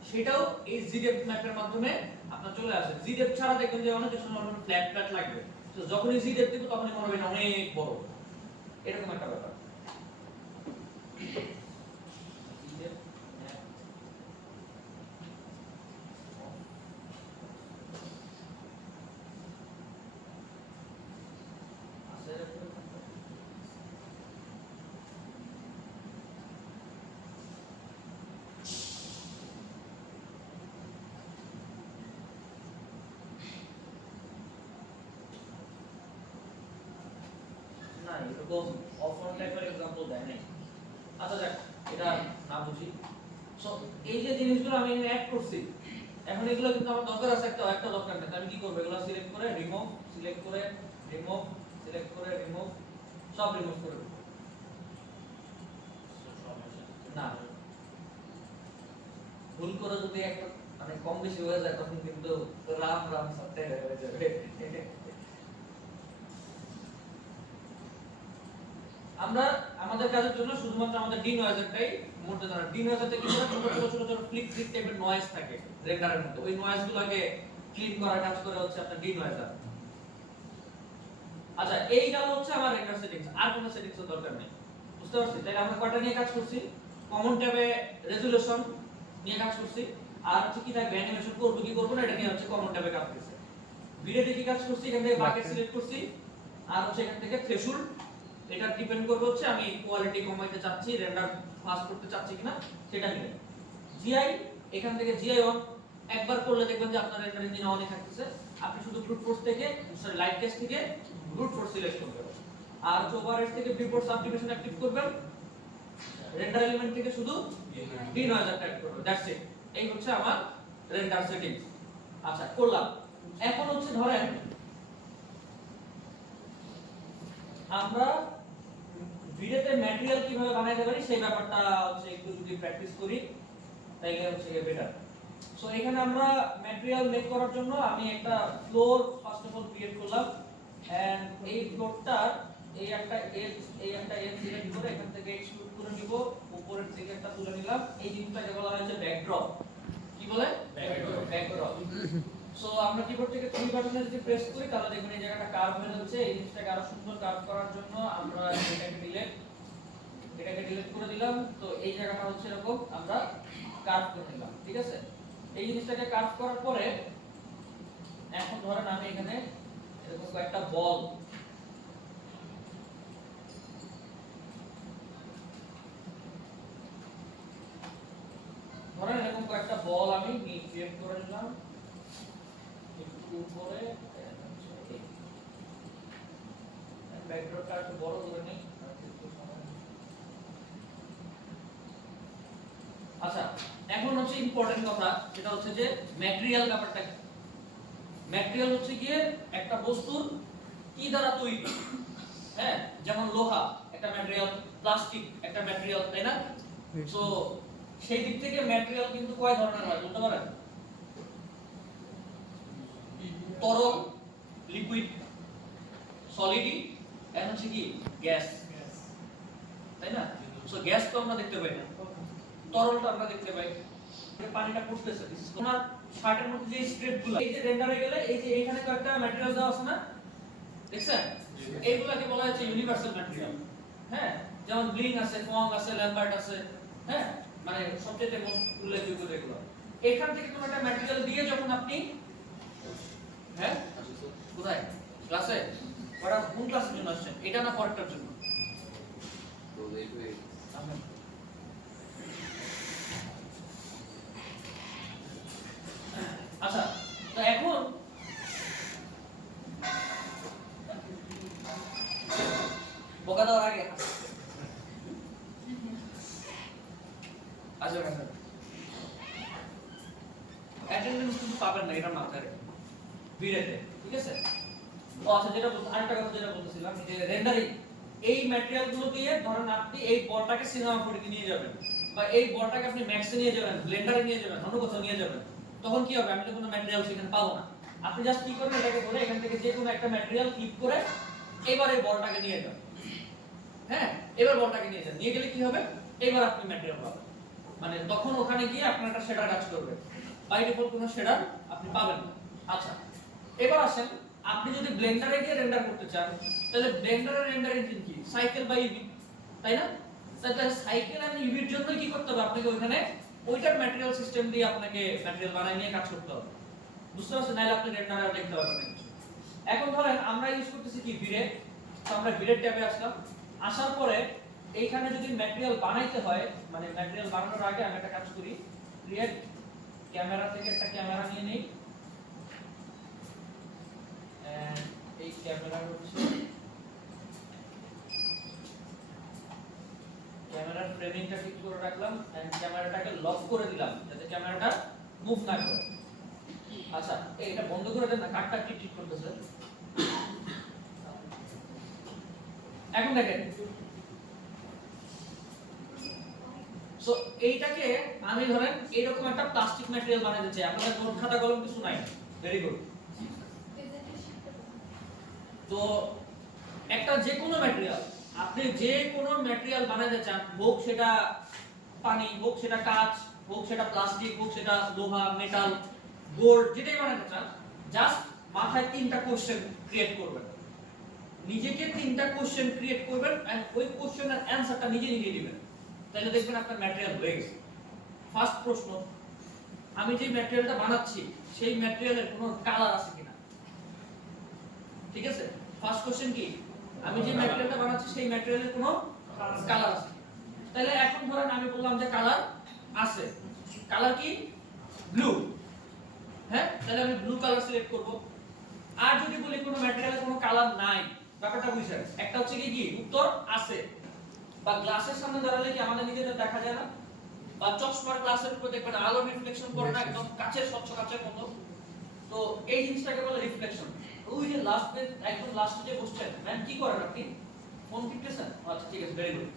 সেটাও এই জি ডেপথ ম্যাপের মাধ্যমে আপনার চলে আসে। জি ডেপথ ছাড়া দেখবেন যে অনেক সময় মনে ফ্ল্যাট ফ্ল্যাট লাগবে, তো যখনই জি ডেপথ দিব তখনই মনে হবে অনেক বড়, এরকম একটা ব্যাপার। না এরকম অফার টাইপের एग्जांपल দেয় নাই। আচ্ছা যাক, এটা না বুঝি। সো এই যে জিনিসগুলো আমি এখানে অ্যাড করছি, এখন এগুলো কিন্তু আমার দরকার আছে, একটা দরকার নেই। আমি কি করব, এগুলো সিলেক্ট করে রিমুভ, সিলেক্ট করে রিমুভ, সিলেক্ট করে রিমুভ, সব রিমুভ করে দেব। না ভুল করে যদি একটা মানে কম বেশি হয়ে যায় তখন কিন্তু রাম রাম সত্যি হয়ে যাবে। আমরা আমাদের কাজের জন্য শুধুমাত্র আমাদের ডিনয়েজারটাই মধ্যে ধরা। ডিনয়েজারটা কি করে, ছোট ছোট ফ্লিক ফ্লিক টাইপের নয়েজ থাকে রেন্ডারের মধ্যে, ওই নয়েজগুলোকে ক্লিন করার কাজ করে হচ্ছে আপনার ডিনয়েজার। আচ্ছা এই গেল হচ্ছে আমার রেন্ডার সেটিংস, আর কোনো সেটিংস এর দরকার নেই, বুঝতে পারছি? তাহলে আমরা কয়টা নিয়ে কাজ করছি, কমন ট্যাবে রেজোলিউশন নিয়ে কাজ করছি, আর হচ্ছে কি থাকবে অ্যানিমেশন করব কি করব না এটা নিয়ে হচ্ছে কমন ট্যাবে কাজ করছি। ভিডিওতে কি কাজ করছি, এখান থেকে বাকেট সিলেক্ট করছি, আর হচ্ছে এখান থেকে থ্রেশহোল্ড, এটা ডিপেন্ড করবে হচ্ছে আমি কোয়ালিটি কমাইতে চাচ্ছি, রেন্ডার ফাস্ট করতে চাচ্ছি কিনা সেটা নিয়ে। জিআই, এখান থেকে জিআই অন একবার করলে দেখবেন যে আপনার রেন্ডার ইঞ্জিন অনই থাকতেছে। আপনি শুধু ব্রুট ফোর্স থেকে সরি লাইট কেস থেকে ব্রুট ফোর্স সিলেক্ট করবেন, আর ওভারহেড থেকে বিফোর সাবডিভিশন অ্যাক্টিভ করবেন, রেন্ডার এলিমেন্ট থেকে শুধু ডিনয়েজার টাইপ করবেন, দ্যাটস ইট। এই হচ্ছে আমার রেন্ডার সেটিংস। আচ্ছা করলাম। এখন হচ্ছে ধরেন আমরা ভিডিওতে ম্যাটেরিয়াল কিভাবে বানাইতে পারি সেই ব্যাপারটা হচ্ছে একটু যদি প্র্যাকটিস করি তাইলে হচ্ছে বেটার। সো এখানে আমরা ম্যাটেরিয়াল মেক করার জন্য আমি একটা floor first of all create করলাম, এন্ড এই ফ্লোরটার এই একটা এজ সিলেক্ট করে এখান থেকে এক্সট্রুড করে নিব, উপরের দিকে একটা তুলে নিলাম। এই জিনিসটাকে বলা হয়েছে ব্যাকড্রপ। কি বলে? ব্যাকড্রপ। সো আমরা কিবোর্ড থেকে 3 বাটনে যদি প্রেস করি তাহলে দেখবেন এই জায়গাটা কার্ভ হয়ে যাচ্ছে। এই জিনিসটাকে আরো সুন্দর কার্ভ করার জন্য আমরা এটাকে ডিলিট করে দিলাম। তো এই জায়গাটা হচ্ছে এরকম আমরা কার্ভ করে নিলাম, ঠিক আছে? এই জিনিসটাকে কার্ভ করার পরে এখন ধরেন আমি এখানে এরকম একটা বল আমি ক্রিয়েট করে নিলাম একটু উপরে, ব্যাকগ্রাউন্ডটা একটু বড় করে নিই। আচ্ছা এখন হচ্ছে ইম্পর্টেন্ট কথা, সেটা হচ্ছে যে ম্যাটেরিয়াল ব্যাপারটা কি। ম্যাটেরিয়াল হচ্ছে গিয়ে একটা বস্তুর কি দ্বারা তৈরি। হ্যাঁ, যেমন লোহা একটা ম্যাটেরিয়াল, প্লাস্টিক একটা ম্যাটেরিয়াল, তাই না? সো সেই দিক থেকে ম্যাটেরিয়াল কিন্তু কয় ধরনের হয় বলতে পারেন? তরল, লিকুইড, সলিড এন্ড হচ্ছে কি গ্যাস, তাই না? সো গ্যাস তো আমরা দেখতে পাই না, তরলটা আমরা দেখতে পাই। পানিটা পড়তেছে তোমার শার্টের মধ্যে যে স্ট্রিপগুলো, এই যে রেন্ডারে গেলে এই যে এখানে কয়েকটা ম্যাটেরিয়াল দেওয়া আছে না, দেখছেন? এইগুলাকে বলা হচ্ছে ইউনিভার্সাল ম্যাটেরিয়াল। হ্যাঁ, যেমন ব্লিং আছে, ফং আছে, ল্যাম্বার্ট আছে, হ্যাঁ, মানে সবচেয়ে মোস্ট উল্লেখযোগ্য যেগুলো। এখান থেকে কোনো একটা ম্যাটেরিয়াল দিয়ে যখন আপনি, হ্যাঁ কোথায় ক্লাসে, ওরা কোন ক্লাসের জন্য আসছেন, এটা না পরেরটার জন্য? আচ্ছা, তো এখন বোকা দেওয়ার আগে আচ্ছা অ্যাটেন্ডেন্স কিন্তু পাবেন না, এটা মাথায় রাখবেন ভিডিওতে, ঠিক আছে? ও আচ্ছা, যেটা আরেকটা কথা যেটা বলতেছিলাম, যে রেন্ডারিং, এই ম্যাটেরিয়াল গুলো দিয়ে ধরেন আপনি এই বলটাকে সিনেমা ফোর্ডে নিয়ে যাবেন, বা এই বলটাকে আপনি ম্যাক্সে নিয়ে যাবেন, ব্লেন্ডারে নিয়ে যাবেন, অন্য কোথাও নিয়ে যাবেন, তখন কি হবে? আমি তো কোনো ম্যাটেরিয়াল সেখানে পাবো না। আপনি জাস্ট কি করবেন, এটাকে ধরে এখান থেকে যে কোনো একটা ম্যাটেরিয়াল ক্লিক করে এবার এই বলটাকে নিয়ে যান। হ্যাঁ, এবার বলটাকে নিয়ে যান, নিয়ে গেলে কি হবে? এবার আপনি ম্যাটেরিয়াল পাবেন, মানে তখন ওখানে গিয়ে আপনার একটা শেডার কাজ করবে। বাই ডিফল্ট কোনো শেডার আপনি পাবেন না। আচ্ছা, এবার আসেন, আপনি যদি ব্লেন্ডারে গিয়ে রেন্ডার করতে চান, তাহলে ব্লেন্ডারের রেন্ডার ইঞ্জিন কি? সাইকেল বা ইভি, তাই না? তাহলে সাইকেল আর ইভির জন্য কি করতে হবে? আপনাকে ওখানে ওইটার ম্যাটেরিয়াল সিস্টেম দিয়ে আপনাকে ম্যাটেরিয়াল বানায় নিয়ে কাজ করতে হবে, বুঝতে পারছেন? নাহলে আপনি রেন্ডারে দেখতে পারবেন না। এখন ধরেন আমরা ইউজ করতেছি কি ভিরে, তো আমরা ভিরের ট্যাবে আসলাম, আসার পরে এইখানে যদি ম্যাটেরিয়াল বানাইতে হয়, মানে ম্যাটেরিয়াল বানানোর আগে আমি একটা কাজ করি, ক্রিয়েট ক্যামেরা থেকে একটা ক্যামেরা নিয়ে নেই, এই ক্যামেরা হচ্ছে ক্যামেরার ফ্রেমিংটা ঠিক করে রাখলাম এন্ড ক্যামেরাটাকে লক করে দিলাম যাতে ক্যামেরাটা মুভ না করে। আচ্ছা, এটা বন্ধ করে দেন না, কাটটা কি ঠিক করতেছে। এখন দেখেন, সো এইটাকে আমি ধরেন এরকম একটা প্লাস্টিক ম্যাটেরিয়াল বানাতে চাই। আপনাদের নোট খাতা কলম কিছু নাই, ভেরি গুড। তো একটা যে কোনো ম্যাটেরিয়াল, আপনি যে কোনো ম্যাটেরিয়াল বানাতে চান, হোক সেটা পানি, হোক সেটা কাঁচ, হোক সেটা প্লাস্টিক, হোক সেটা লোহা, মেটাল, গোল্ড, যেটাই বানাতে চান, জাস্ট মাথায় তিনটা কোশ্চেন ক্রিয়েট করবেন, নিজেকে তিনটা কোশ্চেন ক্রিয়েট করবেন এন্ড ওই কোশ্চেনের অ্যানসারটা নিজে নিজে দিবেন, তাহলে দেখবেন আপনার ম্যাটেরিয়াল হয়ে গেছে। ফার্স্ট প্রশ্ন, আমি যে ম্যাটেরিয়ালটা বানাচ্ছি সেই ম্যাটেরিয়ালের কোনো কালার আছে কিনা? ঠিক আছে, ফার্স্ট কোশ্চেন কি, আমি যে ম্যাটেরিয়ালটা বানাচ্ছি সেই ম্যাটেরিয়ালের কোনো কালার আছে? তাহলে এখন ধরেন আমি বললাম যে কালার আছে, কালার কি? ব্লু। হ্যাঁ, তাহলে আমি ব্লু কালার সিলেক্ট করব। আর যদি বলি কোনো ম্যাটেরিয়ালের কোনো কালার নাই, ব্যাপারটা বুঝছেন? একটা হচ্ছে কি উত্তর আছে, বা গ্লাসের সামনে দাঁড়ালে কি আমাদের নিজেদের দেখা যায় না, বা চশমার গ্লাসের উপর দেখবেন আলো রিফ্লেকশন করে না, একদম কাচের স্বচ্ছ কাচের মতো। তো এই জিনিসটাকে বলে রিফ্লেকশন। ওই যে লাস্ট বেঞ্চ, একদম লাস্টে যে বসছেন, ম্যাম কি করেন আপনি? ফোন টিপতেছেন? আচ্ছা ঠিক আছে, ভেরি গুড।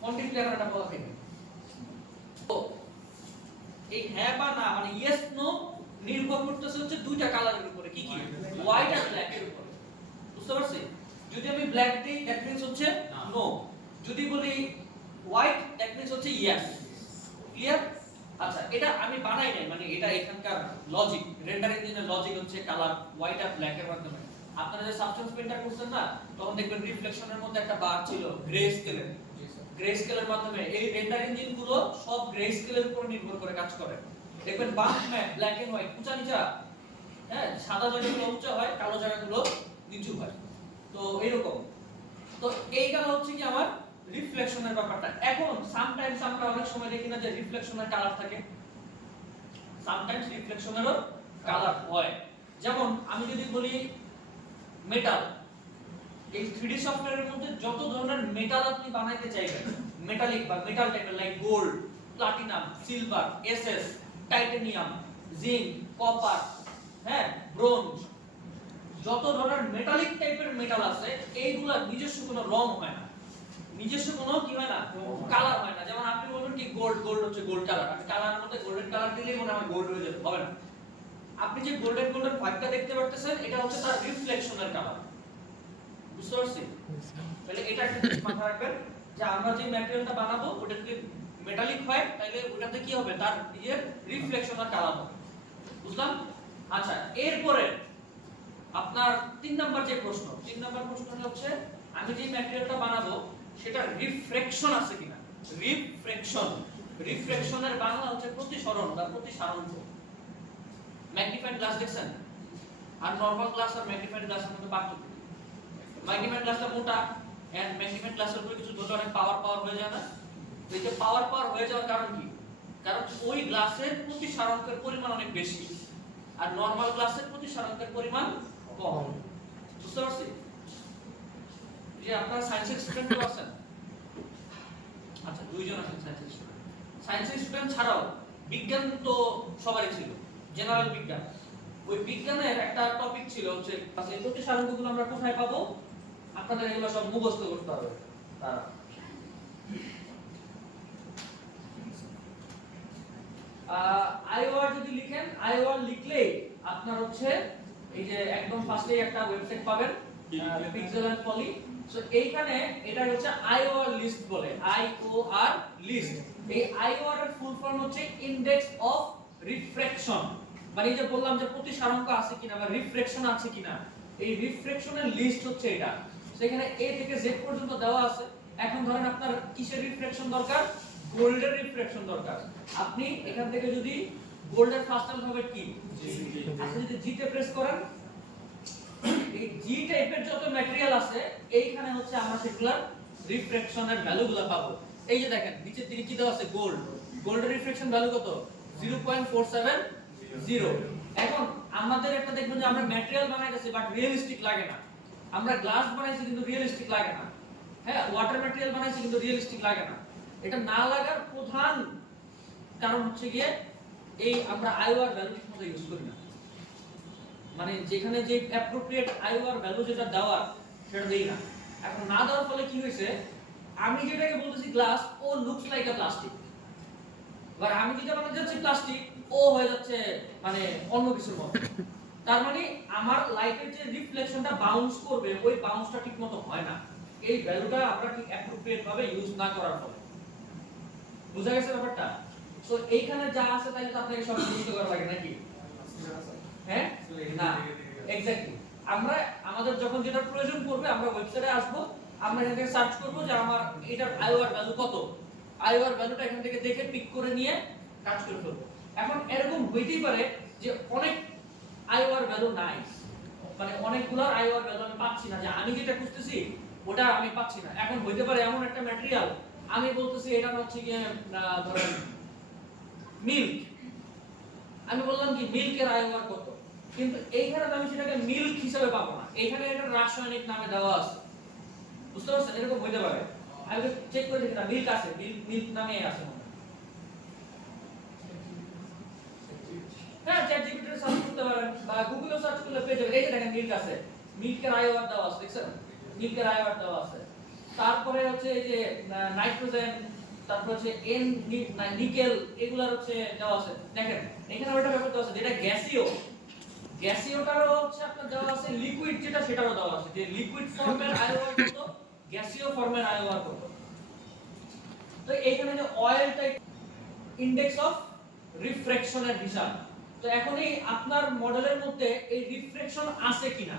ফোন টিপলে একটা বলা থাকবে। তো এই হ্যাঁ বা না, মানে ইয়েস নো নির্ভর করতেছে হচ্ছে দুইটা কালারের উপরে, কি কি? হোয়াইট আর ব্ল্যাক এর উপরে, বুঝতে পারছি? যদি আমি ব্ল্যাক দিই দ্যাট মিন্স হচ্ছে নো, যদি বলি হোয়াইট দ্যাট মিন্স হচ্ছে ইয়েস। ক্লিয়ার? আচ্ছা, এটা আমি বানাই নাই, মানে এটা এখানকার লজিক, রেন্ডার ইঞ্জিনের লজিক হচ্ছে কালার হোয়াইট আর ব্ল্যাক এর মাধ্যমে। আপনারা যে সাবস্টেন্স পেইন্টটা করছেন না, তখন দেখবেন রিফ্লেকশনের মধ্যে একটা বার ছিল গ্রে স্কেলের, গ্রে স্কেলের মাধ্যমে এই রেন্ডার ইঞ্জিন গুলো সব গ্রে স্কেলের উপর নির্ভর করে কাজ করে। দেখবেন bump map black and white, উঁচা নিচা, হ্যাঁ, সাদা জায়গাগুলো উঁচা হয়, কালো জায়গাগুলো নিচু হয়। তো এরকম, তো এইটা হচ্ছে কি আমার রিফ্লেকশনের ব্যাপারটা। এখন সামটাইমস আমরা অনেক সময় দেখি না যে রিফ্লেকশনের কালার থাকে, সামটাইমস রিফ্লেকশনেরও কালার হয়। যেমন আমি যদি বলি মেটাল, এই 3D সফটওয়্যারের মধ্যে যত ধরনের মেটাল আপনি বানাইতে চাইবেন, মেটালিক বা মেটাল টাইপের, like gold, platinum, silver, SS, titanium, zinc, copper, হ্যাঁ, ব্রোঞ্জ, যত ধরনের মেটালিক টাইপের মেটাল আছে এইগুলা নিজস্ব কোনো রং হয় না, নিজস্ব কোনো কি হয় না, কালার হয় না। যেমন আপনি বলবেন কি গোল্ড, গোল্ড হচ্ছে গোল্ড কালার, আমি কালারের মধ্যে গোল্ডেন কালার দিলেই মনে হয় গোল্ড হয়ে যাবে, হবে না। আপনি যে গোল্ডেন গোল্ডেন হোয়াইটটা দেখতে পারতেছেন, এটা হচ্ছে তার রিফ্লেকশনের কালার। বুঝতে পারছি? তাহলে এটা একটা জিনিস মাথায় রাখবেন যে আমরা যে ম্যাটেরিয়ালটা বানাবো ওটা যদি মেটালিক হয় তাহলে ওটাতে কি হবে, তার নিজের রিফ্লেকশনের কালার হবে। বুঝলাম? আচ্ছা, এরপরে আপনার 3 নাম্বার যে প্রশ্ন, 3 নাম্বার প্রশ্নটা হচ্ছে আমি যে ম্যাটেরিয়ালটা বানাবো সেটা রিফ্রেকশন আছে কিনা। রিফ্রেকশন, রিফ্রেকশনের বাংলা হচ্ছে প্রতিসরণ বা প্রতিসারাংশ। ম্যাগনিফাইড গ্লাস দেখছেন, আর নরমাল গ্লাস আর ম্যাগনিফাইড গ্লাসের মধ্যে পার্থক্য। ম্যাগনিফাইড গ্লাসটা মোটা, এন্ড ম্যাগনিফাইড গ্লাসের উপরে কিছু ধরলে অনেক পাওয়ার হয়ে যায় না। তো এই যে পাওয়ার হয়ে যাওয়ার কারণ কি? কারণ ওই গ্লাসের প্রতিসারাংকের পরিমাণ অনেক বেশি, আর নরমাল গ্লাসের প্রতিসারাংকের পরিমাণ কম। বুঝতে পারছি? যে আপনারা সায়েন্সের স্টুডেন্ট আছেন, আচ্ছা দুইজন আছেন সায়েন্সের স্টুডেন্ট। সায়েন্সের স্টুডেন্ট ছাড়াও বিজ্ঞান তো সবারই ছিল, জেনারেল বিজ্ঞান। ওই বিজ্ঞানের একটা টপিক ছিল হচ্ছে এই প্রতিসারাংকগুলো আমরা কোথায় পাবো, আপনাদের এগুলো সব মুখস্থ করতে হবে। তারা আইওআর যদি লিখেন, আইওআর লিখলে আপনার হচ্ছে এই যে একদম ফার্স্টেই একটা ওয়েবসাইট পাবেন, পিক্সেল এন্ড পলি। সো এইখানে এটা হচ্ছে আইওআর লিস্ট বলে, আইওআর লিস্ট। এই আইওআর এর ফুল ফর্ম হচ্ছে ইনডেক্স অফ রিফ্রেকশন। মানে এই যে বললাম যে প্রতিসারাংক আছে কিনা বা রিফ্রেকশন আছে কিনা, এই রিফ্রেকশনের লিস্ট হচ্ছে এটা। সেখানে এ থেকে জেড পর্যন্ত দেওয়া আছে। এখন ধরেন আপনার কিসের রিফ্রেকশন দরকার, গোল্ডের রিফ্রেকশন দরকার। আপনি এখান থেকে যদি গোল্ডের ফার্স্ট অ্যালফাবেট কি, আপনি যদি জি তে প্রেস করেন, এই জি টাইপের যত ম্যাটেরিয়াল আছে এইখানে হচ্ছে আমরা সেগুলার রিফ্রেকশনের ভ্যালুগুলো পাবো। এই যে দেখেন নিচের দিকে কি দেওয়া আছে, গোল্ড, গোল্ডের রিফ্রেকশন ভ্যালু কত, 0.470। এখন আমাদের একটা দেখবেন যে আমরা ম্যাটেরিয়াল বানাইতেছি বাট রিয়েলিস্টিক লাগে না। আমরা গ্লাস বানাইছি কিন্তু রিয়েলিস্টিক লাগে না। হ্যাঁ, ওয়াটার ম্যাটেরিয়াল বানাইছি কিন্তু রিয়েলিস্টিক লাগে না। এটা না লাগার প্রধান কারণ হচ্ছে গিয়ে এই আমরা আইওআর ভ্যালু ঠিকমতো ইউজ করি না। মানে যেখানে যে অ্যাপ্রোপ্রিয়েট আইওআর ভ্যালু যেটা দেওয়ার সেটা দেই না। এখন না দেওয়ার ফলে কি হয়েছে, আমি যেটাকে বলতেছি গ্লাস, ও লুকস লাইক আ প্লাস্টিক। আর আমি যেটা বানাতে যাচ্ছি প্লাস্টিক, ও হয়ে যাচ্ছে মানে অন্য কিছুর মতো। তার মানে আমার লাইটের যে রিফ্লেকশনটা বাউন্স করবে, ওই বাউন্সটা ঠিকমতো হয় না। এই ভ্যালুটা আমরা ঠিক অ্যাপ্রোপ্রিয়েট ভাবে ইউজ না করার ফলে। বুঝা গেছে ব্যাপারটা? সো এইখানে যা আছে তাহলে তো আপনাকে সব বুঝতে করা লাগে নাকি? হ্যাঁ না, এক্স্যাক্টলি। আমরা আমাদের যখন যেটা প্রয়োজন পড়বে আমরা ওয়েবসাইটে আসব, আমরা এখান থেকে সার্চ করব যে আমার এটার আইওআর ভ্যালু কত। আইওআর ভ্যালুটা এখান থেকে দেখে পিক করে নিয়ে কাজ করে ফেলবো। এখন এরকম হইতেই পারে যে অনেক আইওআর ভ্যালু নাই, মানে অনেকগুলোর আইওআর ভ্যালু আমি পাচ্ছি না, যে আমি যেটা খুঁজতেছি ওটা আমি পাচ্ছি না। এখন হইতে পারে এমন একটা ম্যাটেরিয়াল আমি বলতেছি এটা হচ্ছে কি ধরেন মিল্ক, আমি বললাম কি মিল্কের আইওআর কত, কিন্তু এইখানে আমি সেটাকে মিল্ক হিসেবে পাবো না, এইখানে এটা রাসায়নিক নামে দেওয়া আছে। বুঝতে পারছেন? এরকম হইতে পারে। আমি চেক করে দেখি না মিল্ক আছে, মিল্ক নামে আছে। হ্যাঁ, চ্যাটজিপিটি তে সার্চ করতে পারেন বা গুগলে সার্চ করলে পেয়ে যাবেন। এই যে দেখেন মিল্ক আছে, মিল্কের আইওআর দেওয়া আছে, দেখছেন? মিল্কের আইওআর দেওয়া আছে। তারপরে হচ্ছে এই যে নাইট্রোজেন, তারপর হচ্ছে এন নিকেল, এগুলার হচ্ছে দেওয়া আছে। দেখেন এখানে একটা ব্যাপার দেওয়া আছে যেটা গ্যাসীয়, গ্যাসীয়টারও হচ্ছে আপনার দেওয়া আছে, লিকুইড যেটা সেটারও দেওয়া আছে, যে লিকুইড ফর্মের আইওআর কত, গ্যাসীয় ফর্মের আইওআর কত। তো এইখানে যে অয়েলটা ইনডেক্স অফ রিফ্রেকশনের হিসাব। তো এখন এই আপনার মডেলের মধ্যে এই রিফ্রেকশন আছে কিনা,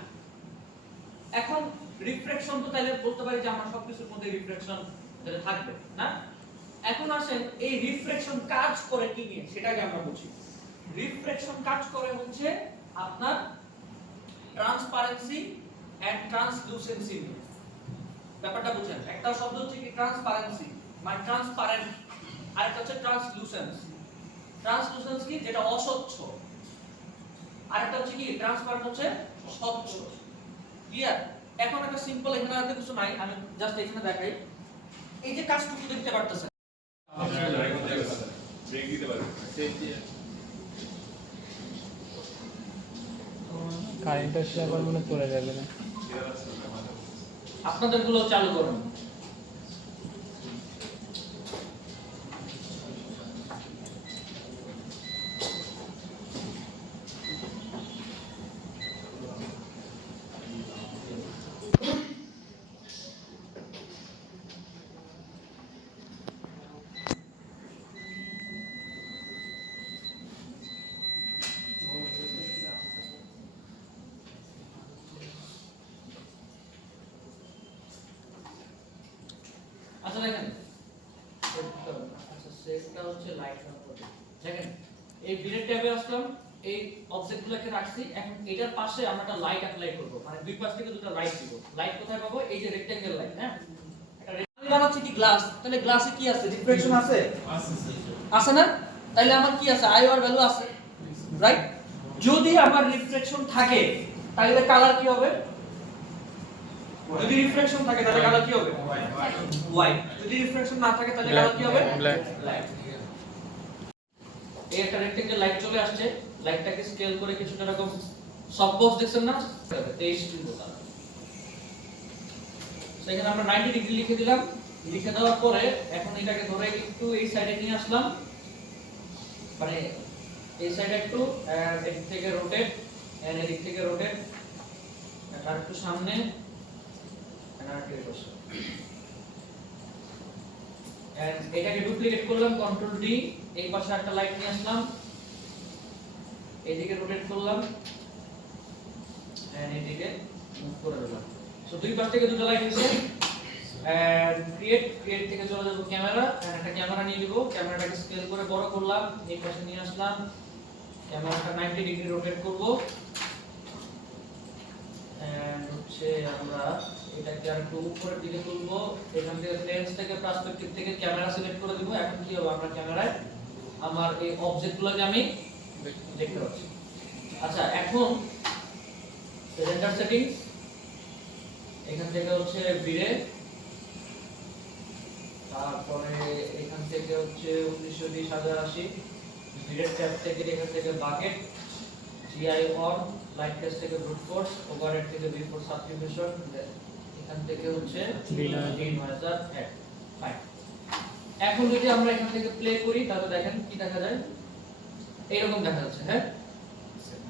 এখন রিফ্রেকশন তো তাহলে বলতে পারি যে আমরা সবকিছুর মধ্যে রিফ্রেকশন তাহলে থাকবে না। এখন আসেন এই রিফ্রেকশন কাজ করে কি নিয়ে সেটাকে আমরা বুঝি। রিফ্রেকশন কাজ করে হচ্ছে আপনার ট্রান্সপারেন্সি এন্ড ট্রান্সলুসেন্সি নিয়ে। ব্যাপারটা বুঝেন, একটা শব্দ হচ্ছে কি ট্রান্সপারেন্সি মানে ট্রান্সপারেন্ট, আর একটা হচ্ছে ট্রান্সলুসেন্স। ট্রান্সলুসেন্স কি, যেটা অস্বচ্ছ, আর একটা হচ্ছে কি ট্রান্সপারেন্ট, হচ্ছে স্বচ্ছ। ক্লিয়ার? এখন একটা সিম্পল, এখানে আর কিছু নাই, আমি জাস্ট এখানে দেখাই। এই যে কাজটুকু দেখতে পারতেছেন, কারেন্ট আসলে আবার মনে চলে যাবে না। আপনাদের গুলো চালু করুন। আচ্ছা দেখেন আচ্ছা সেটটা হচ্ছে লাইট অন করতে দেখেন এই বিলেট ট্যাবে আসলাম এই অবজেক্টগুলোকে রাখছি এখন এটার পাশে আমরা একটা লাইট অ্যাপ্লাই করব মানে দুই পাশ থেকে দুটো লাইট দিব লাইট কোথায় পাবো এই যে রেক্ট্যাঙ্গেল লাইট হ্যাঁ এটা রেক্ট্যাঙ্গেল বানাচ্ছি কি গ্লাস তাহলে গ্লাসে কি আছে রিফ্লেকশন আছে আছে না তাহলে আমার কি আছে আইআর ভ্যালু আছে রাইট যদি আমার রিফ্লেকশন থাকে তাহলে কালার কি হবে যদি রিফ্লেকশন থাকে তাহলে কালার কি হবে হোয়াইট যদি রিফ্লেকশন না থাকে তাহলে কালার কি হবে ব্ল্যাক ব্ল্যাক এই একটা রেক্ট্যাঙ্গেল লাইট চলে আসছে লাইটটাকে স্কেল করে কিছুটা এরকম সব বক্স দেখছেন না 23 ডিগ্রি কালার সেখানে আমরা 90 ডিগ্রি লিখে দিলাম লিখে দেওয়ার পরে এখন এটাকে ধরে একটু এই সাইডে নিয়ে আসলাম মানে এই সাইডে একটু এদিক থেকে রোটেট এন্ড এদিক থেকে রোটেট আর একটু সামনে আর একটু পাশে এন্ড এটাকে ডুপ্লিকেট করলাম কন্ট্রোল ডি এই পাশে একটা লাইট নিয়ে আসলাম এইদিকে রোটেট করলাম এন্ড এইদিকে মুভ করে দিলাম সো দুই পাশ থেকে দুটো লাইট হইছে এন্ড ক্রিয়েট থেকে চলে যাব ক্যামেরা এন্ড একটা ক্যামেরা নিয়ে নিব ক্যামেরাটাকে স্কেল করে বড় করলাম এই পাশে নিয়ে আসলাম ক্যামেরাটা 90 ডিগ্রি রোটেট করব এন্ড হচ্ছে আমরা এটাকে আর একটু উপরের দিকে তুলবো এখান থেকে লেন্স থেকে পার্সপেক্টিভ থেকে ক্যামেরা সিলেক্ট করে দিব এখন কি হবে আমরা ক্যামেরায় আমার এই অবজেক্টগুলোকে আমি দেখতে পাচ্ছি আচ্ছা এখন রেন্ডার সেটিংস এখান থেকে হচ্ছে ভিরে তারপরে এখান থেকে হচ্ছে 1920 ভিরে ট্যাব থেকে এখান থেকে bucket GI on light test থেকে ব্রুট ফোর্স ওভারহেড থেকে বিফোর সাবস্টিটিউশন এখান থেকে হচ্ছে ডিনয়েজার অ্যাড ফাইন এখন যদি আমরা এখান থেকে প্লে করি তাহলে দেখেন কি দেখা যায় এইরকম দেখা যাচ্ছে হ্যাঁ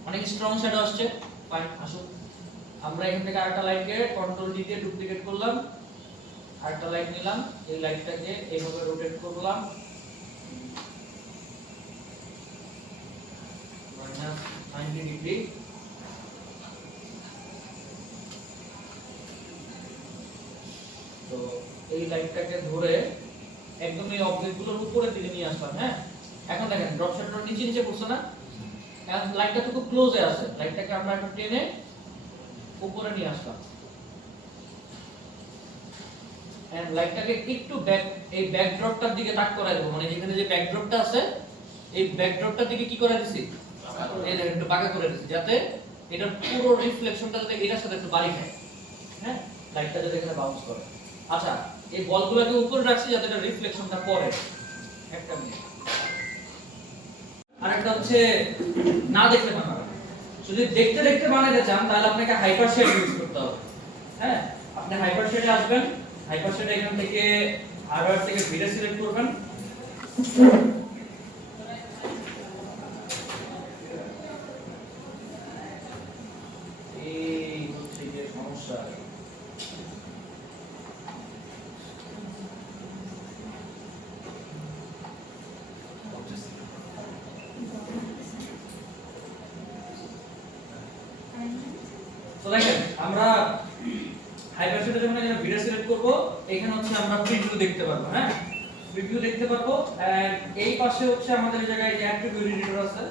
অনেক স্ট্রং শ্যাডো আসছে ফাইন আসুন আমরা এখান থেকে আরেকটা লাইটকে কন্ট্রোল ডি দিয়ে ডুপ্লিকেট করলাম আরেকটা লাইট নিলাম এই লাইটটাকে এইভাবে রোটেট করলাম -90 ডিগ্রি তো এই লাইটটাকে ধরে একদম এই অবজেক্টগুলোর উপরের দিকে নিয়ে আসলাম হ্যাঁ এখন দেখেন ড্রপ শ্যাডোর নিচে নিচে পড়ছে না এখন লাইটটা তো খুব ক্লোজে আছে লাইটটাকে আমরা একটু টেনে উপরে নিয়ে আসলাম এন্ড লাইটটাকে একটু ব্যাক এই ব্যাকড্রপটার দিকে তাক করায় দেব মানে যেখানে যে ব্যাকড্রপটা আছে এই ব্যাকড্রপটার দিকে কি করে দিছি এই দেখেন একটু বাঁকা করে দিছি যাতে এটার পুরো রিফ্লেকশনটা যাতে এটার সাথে একটু বাড়ি খায় হ্যাঁ লাইটটা যাতে এখানে বাউন্স করে আচ্ছা এই বলগুলোকে উপরে রাখছি যাতে এটা রিফ্লেকশনটা পড়ে একটা মিনিট আরেকটা হচ্ছে না দেখতে বানানো যদি দেখতে দেখতে বানাতে চান তাহলে আপনাকে হাইপার শেড ইউজ করতে হবে হ্যাঁ আপনি হাইপার শেডে আসবেন হাইপার শেডে এখান থেকে হার্ডওয়্যার থেকে ভিডিও সিলেক্ট করবেন এই হচ্ছে যে সমস্যা তো দেখেন আমরা হাইপার শেডে যখন এখানে ভিডিও সিলেক্ট করব এখানে হচ্ছে আমরা প্রিভিউ দেখতে পারবো হ্যাঁ প্রিভিউ দেখতে পারবো এন্ড এই পাশে হচ্ছে আমাদের এই জায়গায় অ্যাট্রিবিউট এডিটর আছে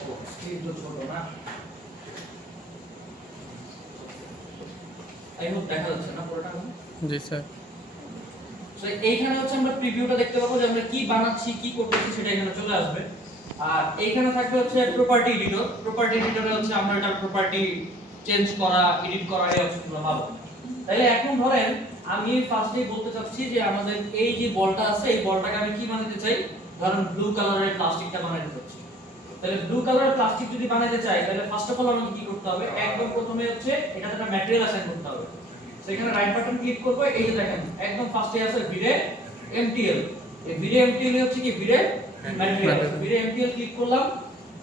ও স্ক্রিন তো ছোট না আই হোপ দেখা যাচ্ছে না পুরোটা জি স্যার সো এইখানে হচ্ছে আমরা প্রিভিউটা দেখতে পাবো যে আমরা কি বানাচ্ছি কি করতেছি সেটা এখানে চলে আসবে আর এইখানে থাকবে হচ্ছে প্রপার্টি এডিটরে হচ্ছে আমরা এটা প্রপার্টি চেঞ্জ করা এডিট করা এই অপশনগুলো পাবো তাহলে এখন ধরেন আমি ফার্স্টেই বলতে চাচ্ছি যে আমাদের এই যে বলটা আছে এই বলটাকে আমি কি বানাতে চাই ধরেন ব্লু কালারের প্লাস্টিকটা বানাতে চাচ্ছি তাহলে ব্লু কালারের প্লাস্টিক যদি বানাতে চাই তাহলে ফার্স্ট অফ অল আমাকে কি করতে হবে একদম প্রথমে হচ্ছে এটাতে একটা ম্যাটেরিয়াল অ্যাসাইন করতে হবে সেখানে রাইট বাটন ক্লিক করব এই যে দেখেন একদম ফার্স্টে আছে ভিরে এমটিএল এই ভিরে এমটিএল হচ্ছে কি ভিরে ম্যাটেরিয়াল ভিরে এমটিএল ক্লিক করলাম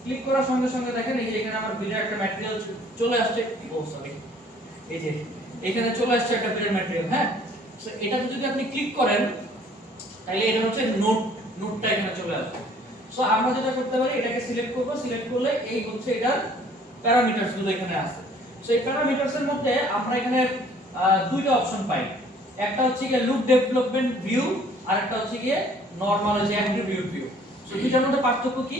ক্লিক করার সঙ্গে সঙ্গে দেখেন এই যে এখানে আমার ভিরে একটা ম্যাটেরিয়াল চলে আসছে ও সরি এই যে এখানে চলে আসছে একটা ভিরে ম্যাটেরিয়াল হ্যাঁ সো এটাতে যদি আপনি ক্লিক করেন তাহলে এটা হচ্ছে নোটটা এখানে চলে আসবে সো আমরা যেটা করতে পারি এটাকে সিলেক্ট করব সিলেক্ট করলে এই হচ্ছে এটার প্যারামিটারস গুলো এখানে আছে সো এই প্যারামিটারস এর মধ্যে আমরা এখানে দুইটা অপশন পাই। একটা হচ্ছে গিয়ে লুক ডেভেলপমেন্ট ভিউ আর একটা হচ্ছে গিয়ে নরমাল যে অ্যাট্রিবিউট ভিউ। সো দুইটার মধ্যে পার্থক্য কি?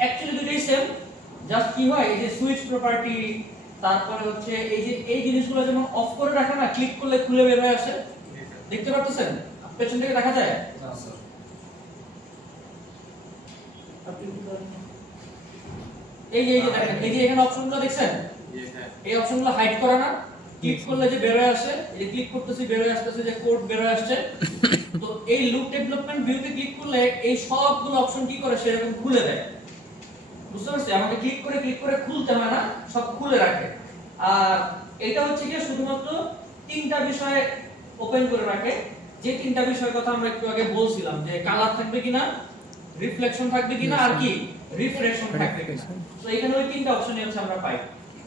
অ্যাকচুয়ালি দুটোই সেম, জাস্ট কি হয় এই যে সুইচ প্রপার্টি, তারপরে হচ্ছে এই যে এই জিনিসগুলো যেমন অফ করে রাখা না, ক্লিক করলে খুলে বের হয়ে আসে, দেখতে পাচ্ছেন পেছন থেকে দেখা যায়। এই যে দেখেন, এই যে এখানে অপশনগুলো দেখছেন, এই অপশনগুলো হাইড করা না, ক্লিক করলে যে বের হয়ে আসে, এই যে ক্লিক করতেছি বের হয়ে আসতেছে, যে কোড বের হয়ে আসছে। তো এই লুক ডেভেলপমেন্ট ভিউতে ক্লিক করলে এই সবগুলো অপশন কি করে সেরকম খুলে দেয়। বুঝতে পারছি? আমাকে ক্লিক করে খুলতে হয় না, সব খুলে রাখে। আর এটা হচ্ছে কি শুধুমাত্র তিনটা বিষয় ওপেন করে রাখে, যে তিনটা বিষয়ের কথা আমরা একটু আগে বলছিলাম, যে কালার থাকবে কিনা, রিফ্লেকশন থাকবে কিনা, আর কি রিফ্রেশন থাকবে কিনা। তো এখানে ওই তিনটা অপশনই হচ্ছে আমরা পাই।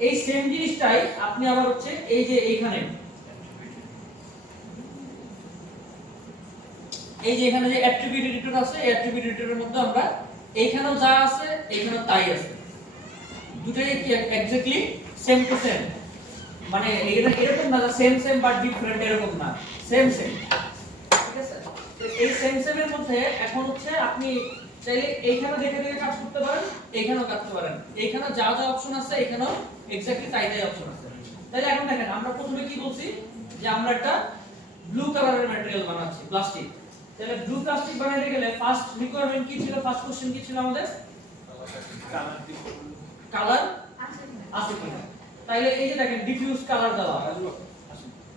এই সেম জিনিসটাই আপনি আবার হচ্ছে এই যে এইখানে এখানে যে অ্যাট্রিবিউট এডিটর আছে, এই অ্যাট্রিবিউট এডিটরের মধ্যে আমরা এইখানেও যা আছে এইখানেও তাই আছে, দুটোই কি এক্স্যাক্টলি সেম টু সেম। মানে এরকম না সেম বাট ডিফারেন্ট, এরকম না, সেম ঠিক আছে। তো এই সেম এর মধ্যে এখন হচ্ছে আপনি চাইলে এইখানে দেখে কাজ করতে পারেন, এইখানেও করতে পারেন, এইখানে যা যা অপশন আছে এখানেও এক্স্যাক্টলি তাই অপশন আছে। তাহলে এখন দেখেন আমরা প্রথমে কি বলছি, যে আমরা একটা ব্লু কালারের ম্যাটেরিয়াল বানাচ্ছি, প্লাস্টিক। তাহলে ব্লু প্লাস্টিক বানাতে গেলে ফার্স্ট রিকোয়ারমেন্ট কি ছিল, ফার্স্ট কোশ্চেন কি ছিল আমাদের? কালার আছে কিনা। তাইলে এই যে দেখেন ডিফিউজ কালার দেওয়া,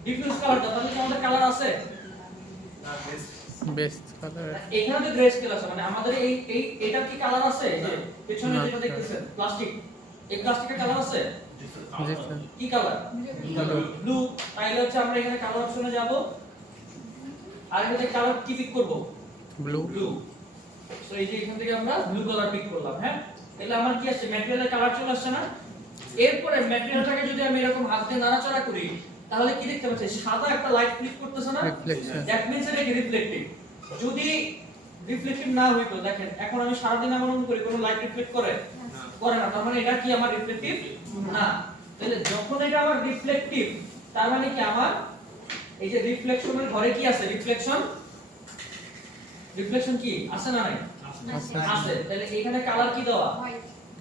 ডিফিউজ কালার দেওয়া, তাহলে কি আমাদের কালার আছে? না, বেস্ট কালার এখানে তো গ্রে স্কেল আছে, মানে আমাদের এই এটা কি কালার আছে? যে পেছনে যেটা দেখতেছেন প্লাস্টিক, এই প্লাস্টিকের কালার আছে? জি স্যার। কি কালার? ব্লু। তাইলে হচ্ছে আমরা এখানে কালার অপশনে যাব, আর এখানে কালার কি পিক করব? ব্লু। সো এই যে এখান থেকে আমরা ব্লু কালার পিক করলাম। হ্যাঁ, তাহলে আমার কি আসছে, ম্যাটেরিয়ালের কালার চলে আসছে না? এরপরে ম্যাটেরিয়ালটাকে যদি আমি এরকম হাত দিয়ে নাড়াচাড়া করি, তাহলে কি দেখতে পাচ্ছি, সাদা একটা লাইট ক্লিক করতেছে না, রিফ্লেকশন। দ্যাট মিন্স এটা কি রিফ্লেক্টিভ। যদি রিফ্লেক্টিভ না হইতো, দেখেন এখন আমি সারা দিন এমন করি কোনো লাইট রিফ্লেক্ট করে না, তার মানে এটা কি আমার রিফ্লেক্টিভ না। তাহলে যখন এটা আমার রিফ্লেক্টিভ, তার মানে কি আমার এই যে রিফ্লেকশনের ঘরে কি আছে, রিফ্লেকশন কি আছে না নাই? আছে। তাহলে এখানে কালার কি দেওয়া?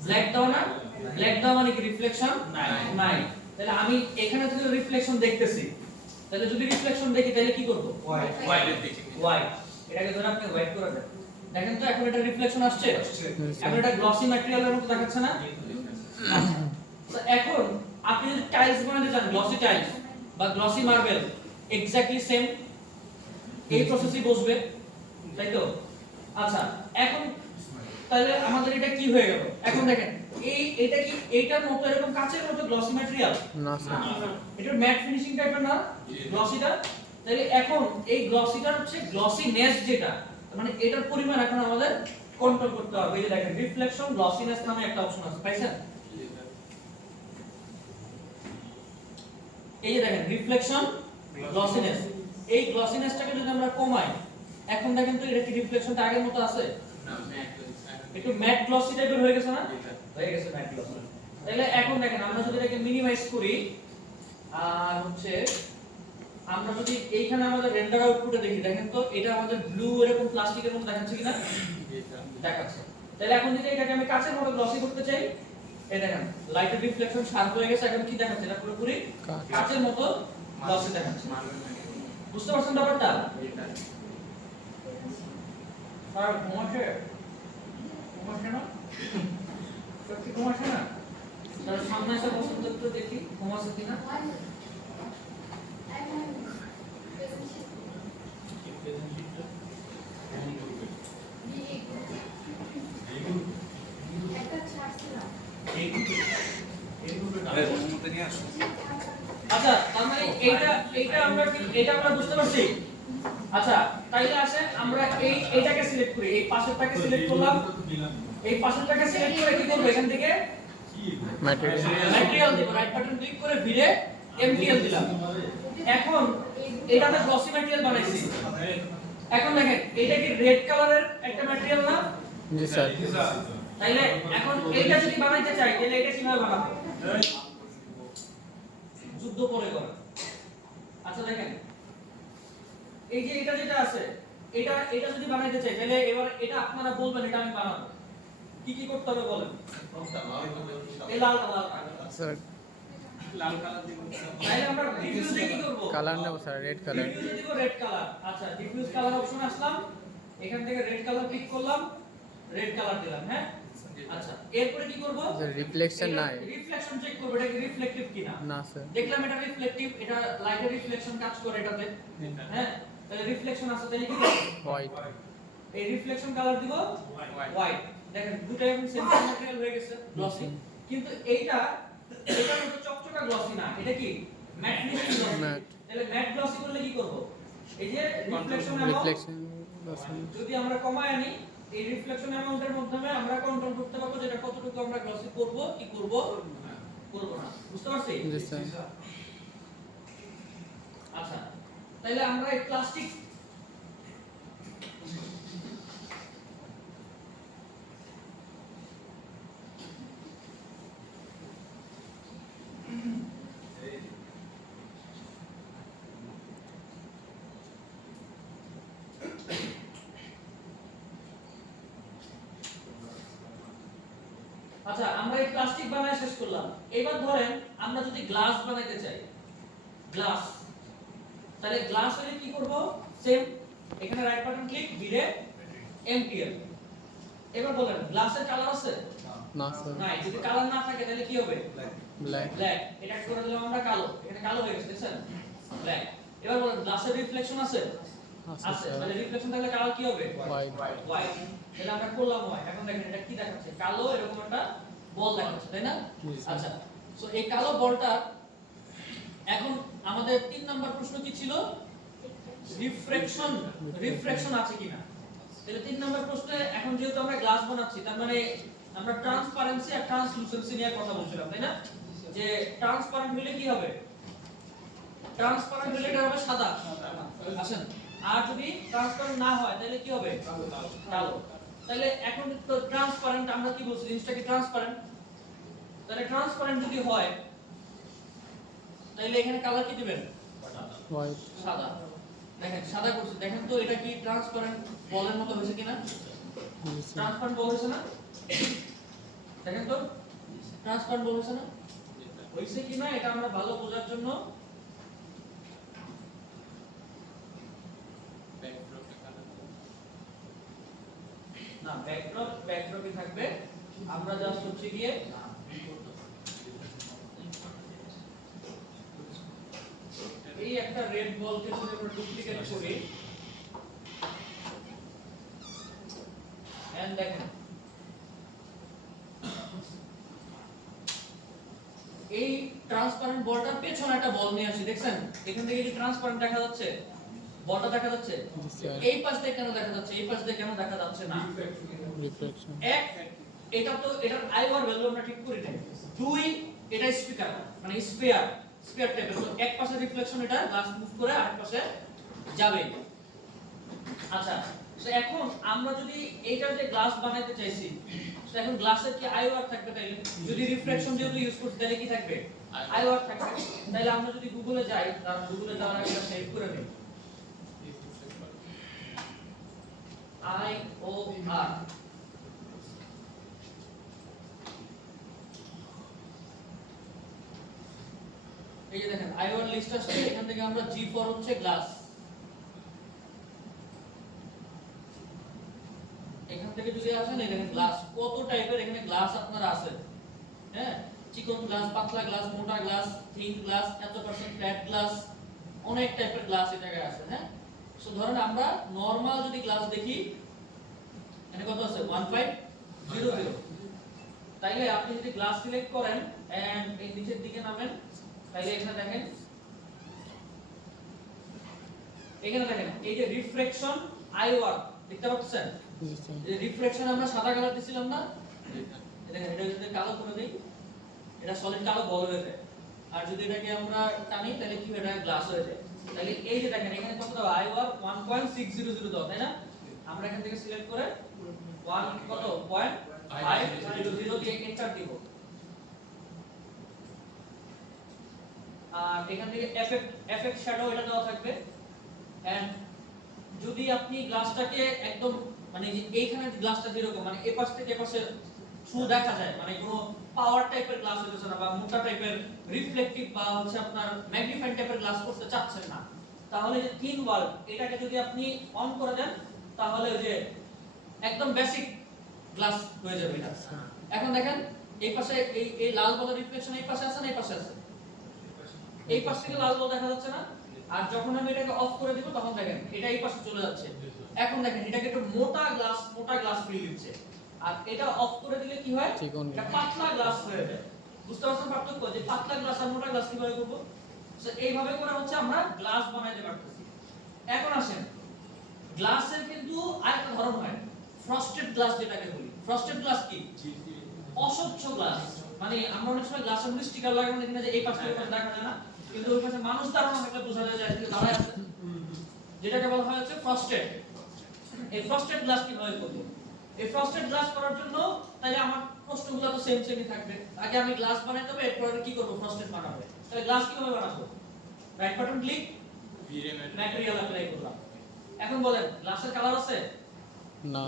ব্ল্যাক দেওয়া না? ব্ল্যাক দেওয়া মানে কি রিফ্লেকশন নাই। তাহলে আমি এখানে যদি রিফ্লেকশন দেখতেছি, তাহলে যদি রিফ্লেকশন দেখি তাহলে কি করব? হোয়াইট। এটাকে ধরে আপনি হোয়াইট করে দেন, দেখেন তো এখন এটা রিফ্লেকশন আসছে। এখন এটা গ্লসি ম্যাটেরিয়ালের মতো দেখাচ্ছে না? তো এখন আপনি যদি টাইলস বানাতে চান, গ্লসি টাইলস বা গ্লসি মার্বেল, এক্স্যাক্টলি সেম এই প্রসেসই বসবে, তাই তো? আচ্ছা, এখন তাহলে আমাদের এটা কি হয়ে গেল? এখন দেখেন এটা কি এইটার মতো এরকম কাচের মতো গ্লসি ম্যাটেরিয়াল না স্যার। এটা ম্যাট ফিনিশিং টাইপের না গ্লসিটা। তাহলে এখন এই গ্লসিটার হচ্ছে গ্লসিনেস যেটা, মানে এটার পরিমাণ এখন আমাদের কন্ট্রোল করতে হবে। এই যে দেখেন রিফ্লেকশন গ্লসিনেস নামে একটা অপশন আছে, পাইছেন? এই যে দেখেন রিফ্লেকশন গ্লসিনেস, এই গ্লসিনেসটাকে যদি আমরা কমাই, এখন দেখেন তো এটা কি রিফ্লেকশনটা আগের মতো আছে? না, একটু ম্যাট গ্লসি টাইপের হয়ে গেছে না? হয়ে গেছে ম্যাট গ্লসি। তাহলে এখন দেখেন আমরা যদি এটাকে মিনিমাইজ করি, আর হচ্ছে আমরা যদি এইখানে আমাদের রেন্ডার আউটপুটে দেখি, দেখেন তো এটা আমাদের ব্লু এরকম প্লাস্টিকের মতো দেখাচ্ছে কিনা? দেখাচ্ছে। তাহলে এখন যদি এটাকে আমি কাচের মতো গ্লসি করতে চাই, এই দেখেন লাইটের রিফ্লেকশন শার্প হয়ে গেছে, এখন কি দেখাচ্ছে? এটা পুরোপুরি কাচের মতো গ্লসি দেখাচ্ছে। বুঝতে পারছেন ব্যাপারটা? স্যার ঘুমাচ্ছে না? সত্যি ঘুমাচ্ছে না? তাহলে সামনে এসে বসুন তো একটু দেখি ঘুমাচ্ছে কিনা। আচ্ছা, তার মানে এটা আমরা বুঝতে পারছি। আচ্ছা, তাইলে আসেন আমরা এইটাকে সিলেক্ট করি, এই পাশেরটাকে সিলেক্ট করলাম, এই পাশেরটাকে সিলেক্ট করে কি করব? এখান থেকে ম্যাটেরিয়াল দেব, রাইট বাটন ক্লিক করে ভিড়ে এমটিএল দিলাম। এখন এটাতে গ্লসি ম্যাটেরিয়াল বানাইছি। এখন দেখেন এটা কি রেড কালারের একটা ম্যাটেরিয়াল না? জি স্যার। তাইলে এখন এইটা যদি বানাইতে চাই, তাহলে এটা কিভাবে বানাবো? যুদ্ধ করে করা। আচ্ছা দেখেন এই যে এটা যেটা আছে এটা এটা যদি বানাইতে চাই তাহলে এবার এটা আপনারা বলবেন এটা আমি বানাবো কি কি করতে হবে বলেন এই লাল কালার স্যার লাল কালার দিব তাহলে আমরা ডিফিউজে কি করব কালার নেব স্যার, রেড কালার। ডিফিউজে দিব রেড কালার আচ্ছা ডিফিউজ কালার অপশন আসলাম এখান থেকে রেড কালার ক্লিক করলাম রেড কালার দিলাম হ্যাঁ আচ্ছা এরপরে কি করব স্যার রিফ্লেকশন নাই রিফ্লেকশন চেক করব এটা কি রিফ্লেক্টিভ কিনা না স্যার। দেখলাম এটা রিফ্লেক্টিভ এটা লাইটের রিফ্লেকশন কাজ করে এটাতে হ্যাঁ তাহলে রিফ্লেকশন আছে তাহলে কি করব হোয়াইট। এই রিফ্লেকশন কালার দিব হোয়াইট দেখেন দুটো এখন সেম ম্যাটেরিয়াল হয়ে গেছে গ্লসি কিন্তু এইটা এটা মতো চকচকা গ্লসি না এটা কি ম্যাট ফিনিশিং গ্লসি Matte। তাহলে ম্যাট গ্লসি করলে কি করব এই যে রিফ্লেকশন রিফ্লেকশন যদি আমরা কমায় আনি এই রিফ্লেকশন অ্যামাউন্টের মাধ্যমে আমরা কন্ট্রোল করতে পারবো যেটা কতটুকু আমরা গ্লসি করব কি করব করব না বুঝতে পারছি জি স্যার। আচ্ছা তাহলে আমরা এই প্লাস্টিক আচ্ছা আমরা এই প্লাস্টিক বানায় শেষ করলাম এবার ধরেন আমরা যদি গ্লাস বানাইতে চাই গ্লাস তাহলে গ্লাস হলে কি করব সেম এখানে রাইট বাটন ক্লিক দিলে এমটিএল এবার বলেন গ্লাসের কালার আছে না স্যার। নাই যদি কালার না থাকে তাহলে কি হবে ব্ল্যাক। ব্ল্যাক এটা করে দিলাম আমরা কালো এখানে কালো হয়ে গেছে দেখছেন ব্ল্যাক এবার বলেন গ্লাসের রিফ্লেকশন আছে আছে তাহলে রিফ্লেকশন তাহলে কালার কি হবে হোয়াইট। হোয়াইট তাহলে আমরা করলাম হোয়াইট এখন দেখেন এটা কি দেখাচ্ছে কালো এরকম একটা বল দেখাচ্ছে তাই না জি, স্যার। আচ্ছা সো এই কালো বলটা এখন আমাদের 3 নাম্বার প্রশ্ন কি ছিল রিফ্রেকশন আছে কিনা তাহলে 3 নাম্বার প্রশ্নে এখন যেহেতু আমরা গ্লাস বানাচ্ছি তার মানে আমরা ট্রান্সপারেন্সি আর ট্রান্সলুসেন্সি নিয়ে কথা বলছিলাম তাই না যে ট্রান্সপারেন্ট হলে কি হবে ট্রান্সপারেন্ট হলে এটা হবে সাদা আসেন আর যদি ট্রান্সপারেন্ট না হয় তাহলে কি হবে কালো তাহলে এখন তো ট্রান্সপারেন্ট আমরা কি বলছি জিনিসটা কি ট্রান্সপারেন্ট তাহলে ট্রান্সপারেন্ট যদি হয় তাহলে এখানে কালার কি দিবেন হোয়াইট। সাদা দেখেন সাদা করছি দেখেন তো এটা কি ট্রান্সপারেন্ট বলের মতো হয়েছে কিনা জি স্যার। ট্রান্সপারেন্ট বল হয়েছে না দেখেন তো ট্রান্সপারেন্ট বল হয়েছে না হয়েছে কিনা এটা আমরা ভালো বোঝার জন্য না ব্যাকড্রপই থাকবে আমরা জাস্ট হচ্ছে গিয়ে এই একটা রেড বলকে যদি আমরা ডুপ্লিকেট করি এন্ড দেখেন এই ট্রান্সপারেন্ট বলটার পেছনে একটা বল নিয়ে আসি দেখছেন এখান থেকে কি ট্রান্সপারেন্ট দেখা যাচ্ছে বলটা দেখা যাচ্ছে জি স্যার। এই পাশ দিয়ে কেন দেখা যাচ্ছে এই পাশ দিয়ে কেন দেখা যাচ্ছে না রিফ্লেকশন। এক এটা তো এটার আইওয়ার ভ্যালু আমরা ঠিক করি নাই দুই এটা স্পিকার মানে স্ফিয়ার টাইপের তো এক পাশে রিফ্লেকশন এটা গ্লাস মুভ করে আরেক পাশে যাবে আচ্ছা তো এখন আমরা যদি এইটা যে গ্লাস বানাইতে চাইছি তো এখন গ্লাসের কি আইওয়ার থাকবে তাইলে যদি রিফ্লেকশন যেহেতু ইউজ করতে তাহলে কি থাকবে আইওয়ার থাকবে তাহলে আমরা যদি গুগলে যাই তাহলে গুগলে যাওয়ার আগে এটা সেভ করে নিই আইওআর এই যে দেখেন আইওআর লিস্ট আসছে এখান থেকে আমরা G4 হচ্ছে গ্লাস এখান থেকে যদি আসেন এই দেখেন গ্লাস কত টাইপের এখানে গ্লাস আপনারা আছে হ্যাঁ চিকন গ্লাস পাতলা গ্লাস মোটা গ্লাস থিন গ্লাস এত পার্সেন্ট ফ্ল্যাট গ্লাস অনেক টাইপের গ্লাস এই জায়গায় আছে হ্যাঁ সো ধরেন আমরা নরমাল যদি গ্লাস দেখি এখানে কত আছে 1500 তাইলে আপনি যদি গ্লাস সিলেক্ট করেন এন্ড এই নিচের দিকে নামেন তাইলে এখানে দেখেন এই যে রিফ্রেকশন আইওআর দেখতে পাচ্ছেন জি স্যার। এই রিফ্রেকশন আমরা সাদা কালার দিছিলাম না দেখেন এটা যদি কালো করে দেই এটা সলিড কালো বল হয়ে যায় আর যদি এটাকে আমরা টানি তাহলে কি এটা গ্লাস হয়ে যায় তাহলে এই যে দেখেন এখানে কত দাও আইওআর 1.600 দাও তাই না আমরা এখান থেকে সিলেক্ট করে 1 কত 0.500 দিয়ে এন্টার দিব আর এখান থেকে এফেক্ট শ্যাডো এটা দেওয়া থাকবে। এন্ড যদি আপনি গ্লাসটাকে একদম মানে যে এইখানে গ্লাসটা যেরকম মানে এই পাশ থেকে এই পাশে শুধু দেখা যায়, মানে কোনো পাওয়ার টাইপের গ্লাস হইতেছে না বা মোটা টাইপের রিফ্লেক্টিভ বা হচ্ছে আপনার ম্যাগনিফাইং টাইপের গ্লাস করতে চাচ্ছেন না, তাহলে যে থিন ওয়াল এটাকে যদি আপনি অন করে দেন তাহলে ওই যে একদম বেসিক গ্লাস হয়ে যাবে এটা। এখন দেখেন এই পাশে এই লাল বলের রিফ্লেকশন এই পাশে আছে না এই পাশে আছে, এই পাশ থেকে লাল বল দেখা যাচ্ছে না, আর যখন আমি এটাকে অফ করে দিব তখন দেখেন এটা এই পাশে চলে যাচ্ছে। এখন দেখেন এটাকে একটু মোটা গ্লাস ফিল দিচ্ছে, আর এটা অফ করে দিলে কি হয়, এটা পাতলা গ্লাস হয়ে যায়। বুঝতে পারছেন পার্থক্য, যে পাতলা গ্লাস আর মোটা গ্লাস কিভাবে করব? সো এইভাবে করে হচ্ছে আমরা গ্লাস বানাইতে পারতেছি। এখন আসেন গ্লাসের কিন্তু আরেকটা ধরন হয়, ফ্রস্টেড গ্লাস যেটাকে বলি। ফ্রস্টেড গ্লাস কি? অস্বচ্ছ গ্লাস, মানে আমরা অনেক সময় গ্লাসের মধ্যে স্টিকার লাগানো দেখি না যে এই পাশে দেখা যায় না, কিন্তু ওই পাশে মানুষ দাঁড়ানো অনেকটা বোঝা যায় যে দাঁড়ায় আছে, যেটাকে বলা হয় হচ্ছে ফ্রস্টেড। এই ফ্রস্টেড গ্লাস কিভাবে করব? এই ফ্রস্টেড গ্লাস করার জন্য তাহলে আমার প্রশ্নগুলো তো সেমই থাকবে। আগে আমি গ্লাস বানাইতে হবে, এরপর কি করব? ফ্রস্টেড বানাবো। তাহলে গ্লাস কিভাবে বানাবো? Right button click, material apply করলাম। এখন বলেন গ্লাসের কালার আছে? না,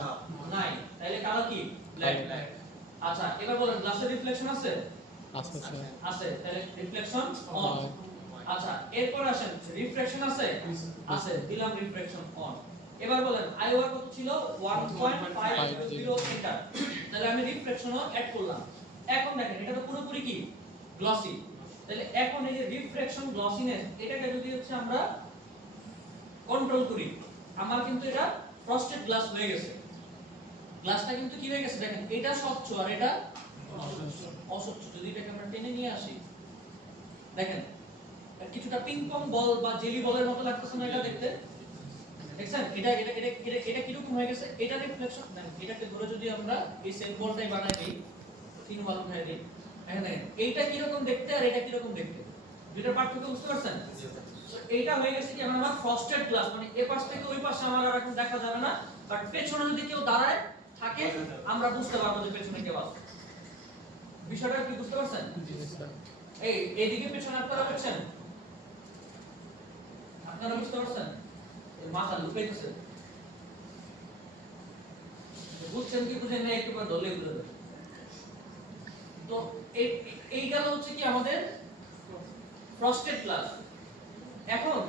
নাই। তাহলে কালার কি? ব্ল্যাক। আচ্ছা এবার বলেন গ্লাসের রিফ্লেকশন আছে? আছে আছে। তাহলে রিফ্লেকশন অন। আচ্ছা এরপর আসেন রিফ্রেকশন আছে? আছে, দিলাম রিফ্রেকশন অন। এবার বলেন আইওআর কত ছিল? 1.5 এন্টার। তাহলে আমি রিফ্রেকশনও অ্যাড করলাম। এখন দেখেন এটা তো পুরোপুরি কি গ্লসি। তাহলে এখন এই যে রিফ্রেকশন গ্লসিনেস এটাকে যদি হচ্ছে আমরা কন্ট্রোল করি, আমার কিন্তু এটা ফ্রস্টেড গ্লাস হয়ে গেছে। গ্লাসটা কিন্তু কি হয়ে গেছে দেখেন, এটা স্বচ্ছ আর এটা অস্বচ্ছ। যদি এটাকে আমরা টেনে নিয়ে আসি দেখেন কিছুটা পিং পং বল বা জেলি বলের মতো লাগতেছে না এটা দেখতে? দেখছেন এটা এটা এটা এটা এটা কি রকম হয়ে গেছে? এটা রিফ্লেকশন দেখেন, এটাকে ধরে যদি আমরা এই সেম বলটাই বানাই দিই, তিন বল উঠাই দিই, দেখেন দেখেন এইটা কি রকম দেখতে আর এটা কি রকম দেখতে, দুইটার পার্থক্য বুঝতে পারছেন? এইটা হয়ে গেছে কি আমার ফ্রস্টেড গ্লাস, মানে এই পাশ থেকে ওই পাশে আমার আর এখন দেখা যাবে না, বাট পেছনে যদি কেউ দাঁড়ায় থাকে আমরা বুঝতে পারবো যে পেছনে কেউ আছে। বিষয়টা কি বুঝতে পারছেন? এই এইদিকে পেছনে আপনারা দেখছেন, আপনারা বুঝতে পারছেন? মাথা লুকাইতেছে, বুঝছেন কি বুঝেন না একটু ধরলে এগুলো। তো এই গেল হচ্ছে কি আমাদের ফ্রস্টেড গ্লাস। এখন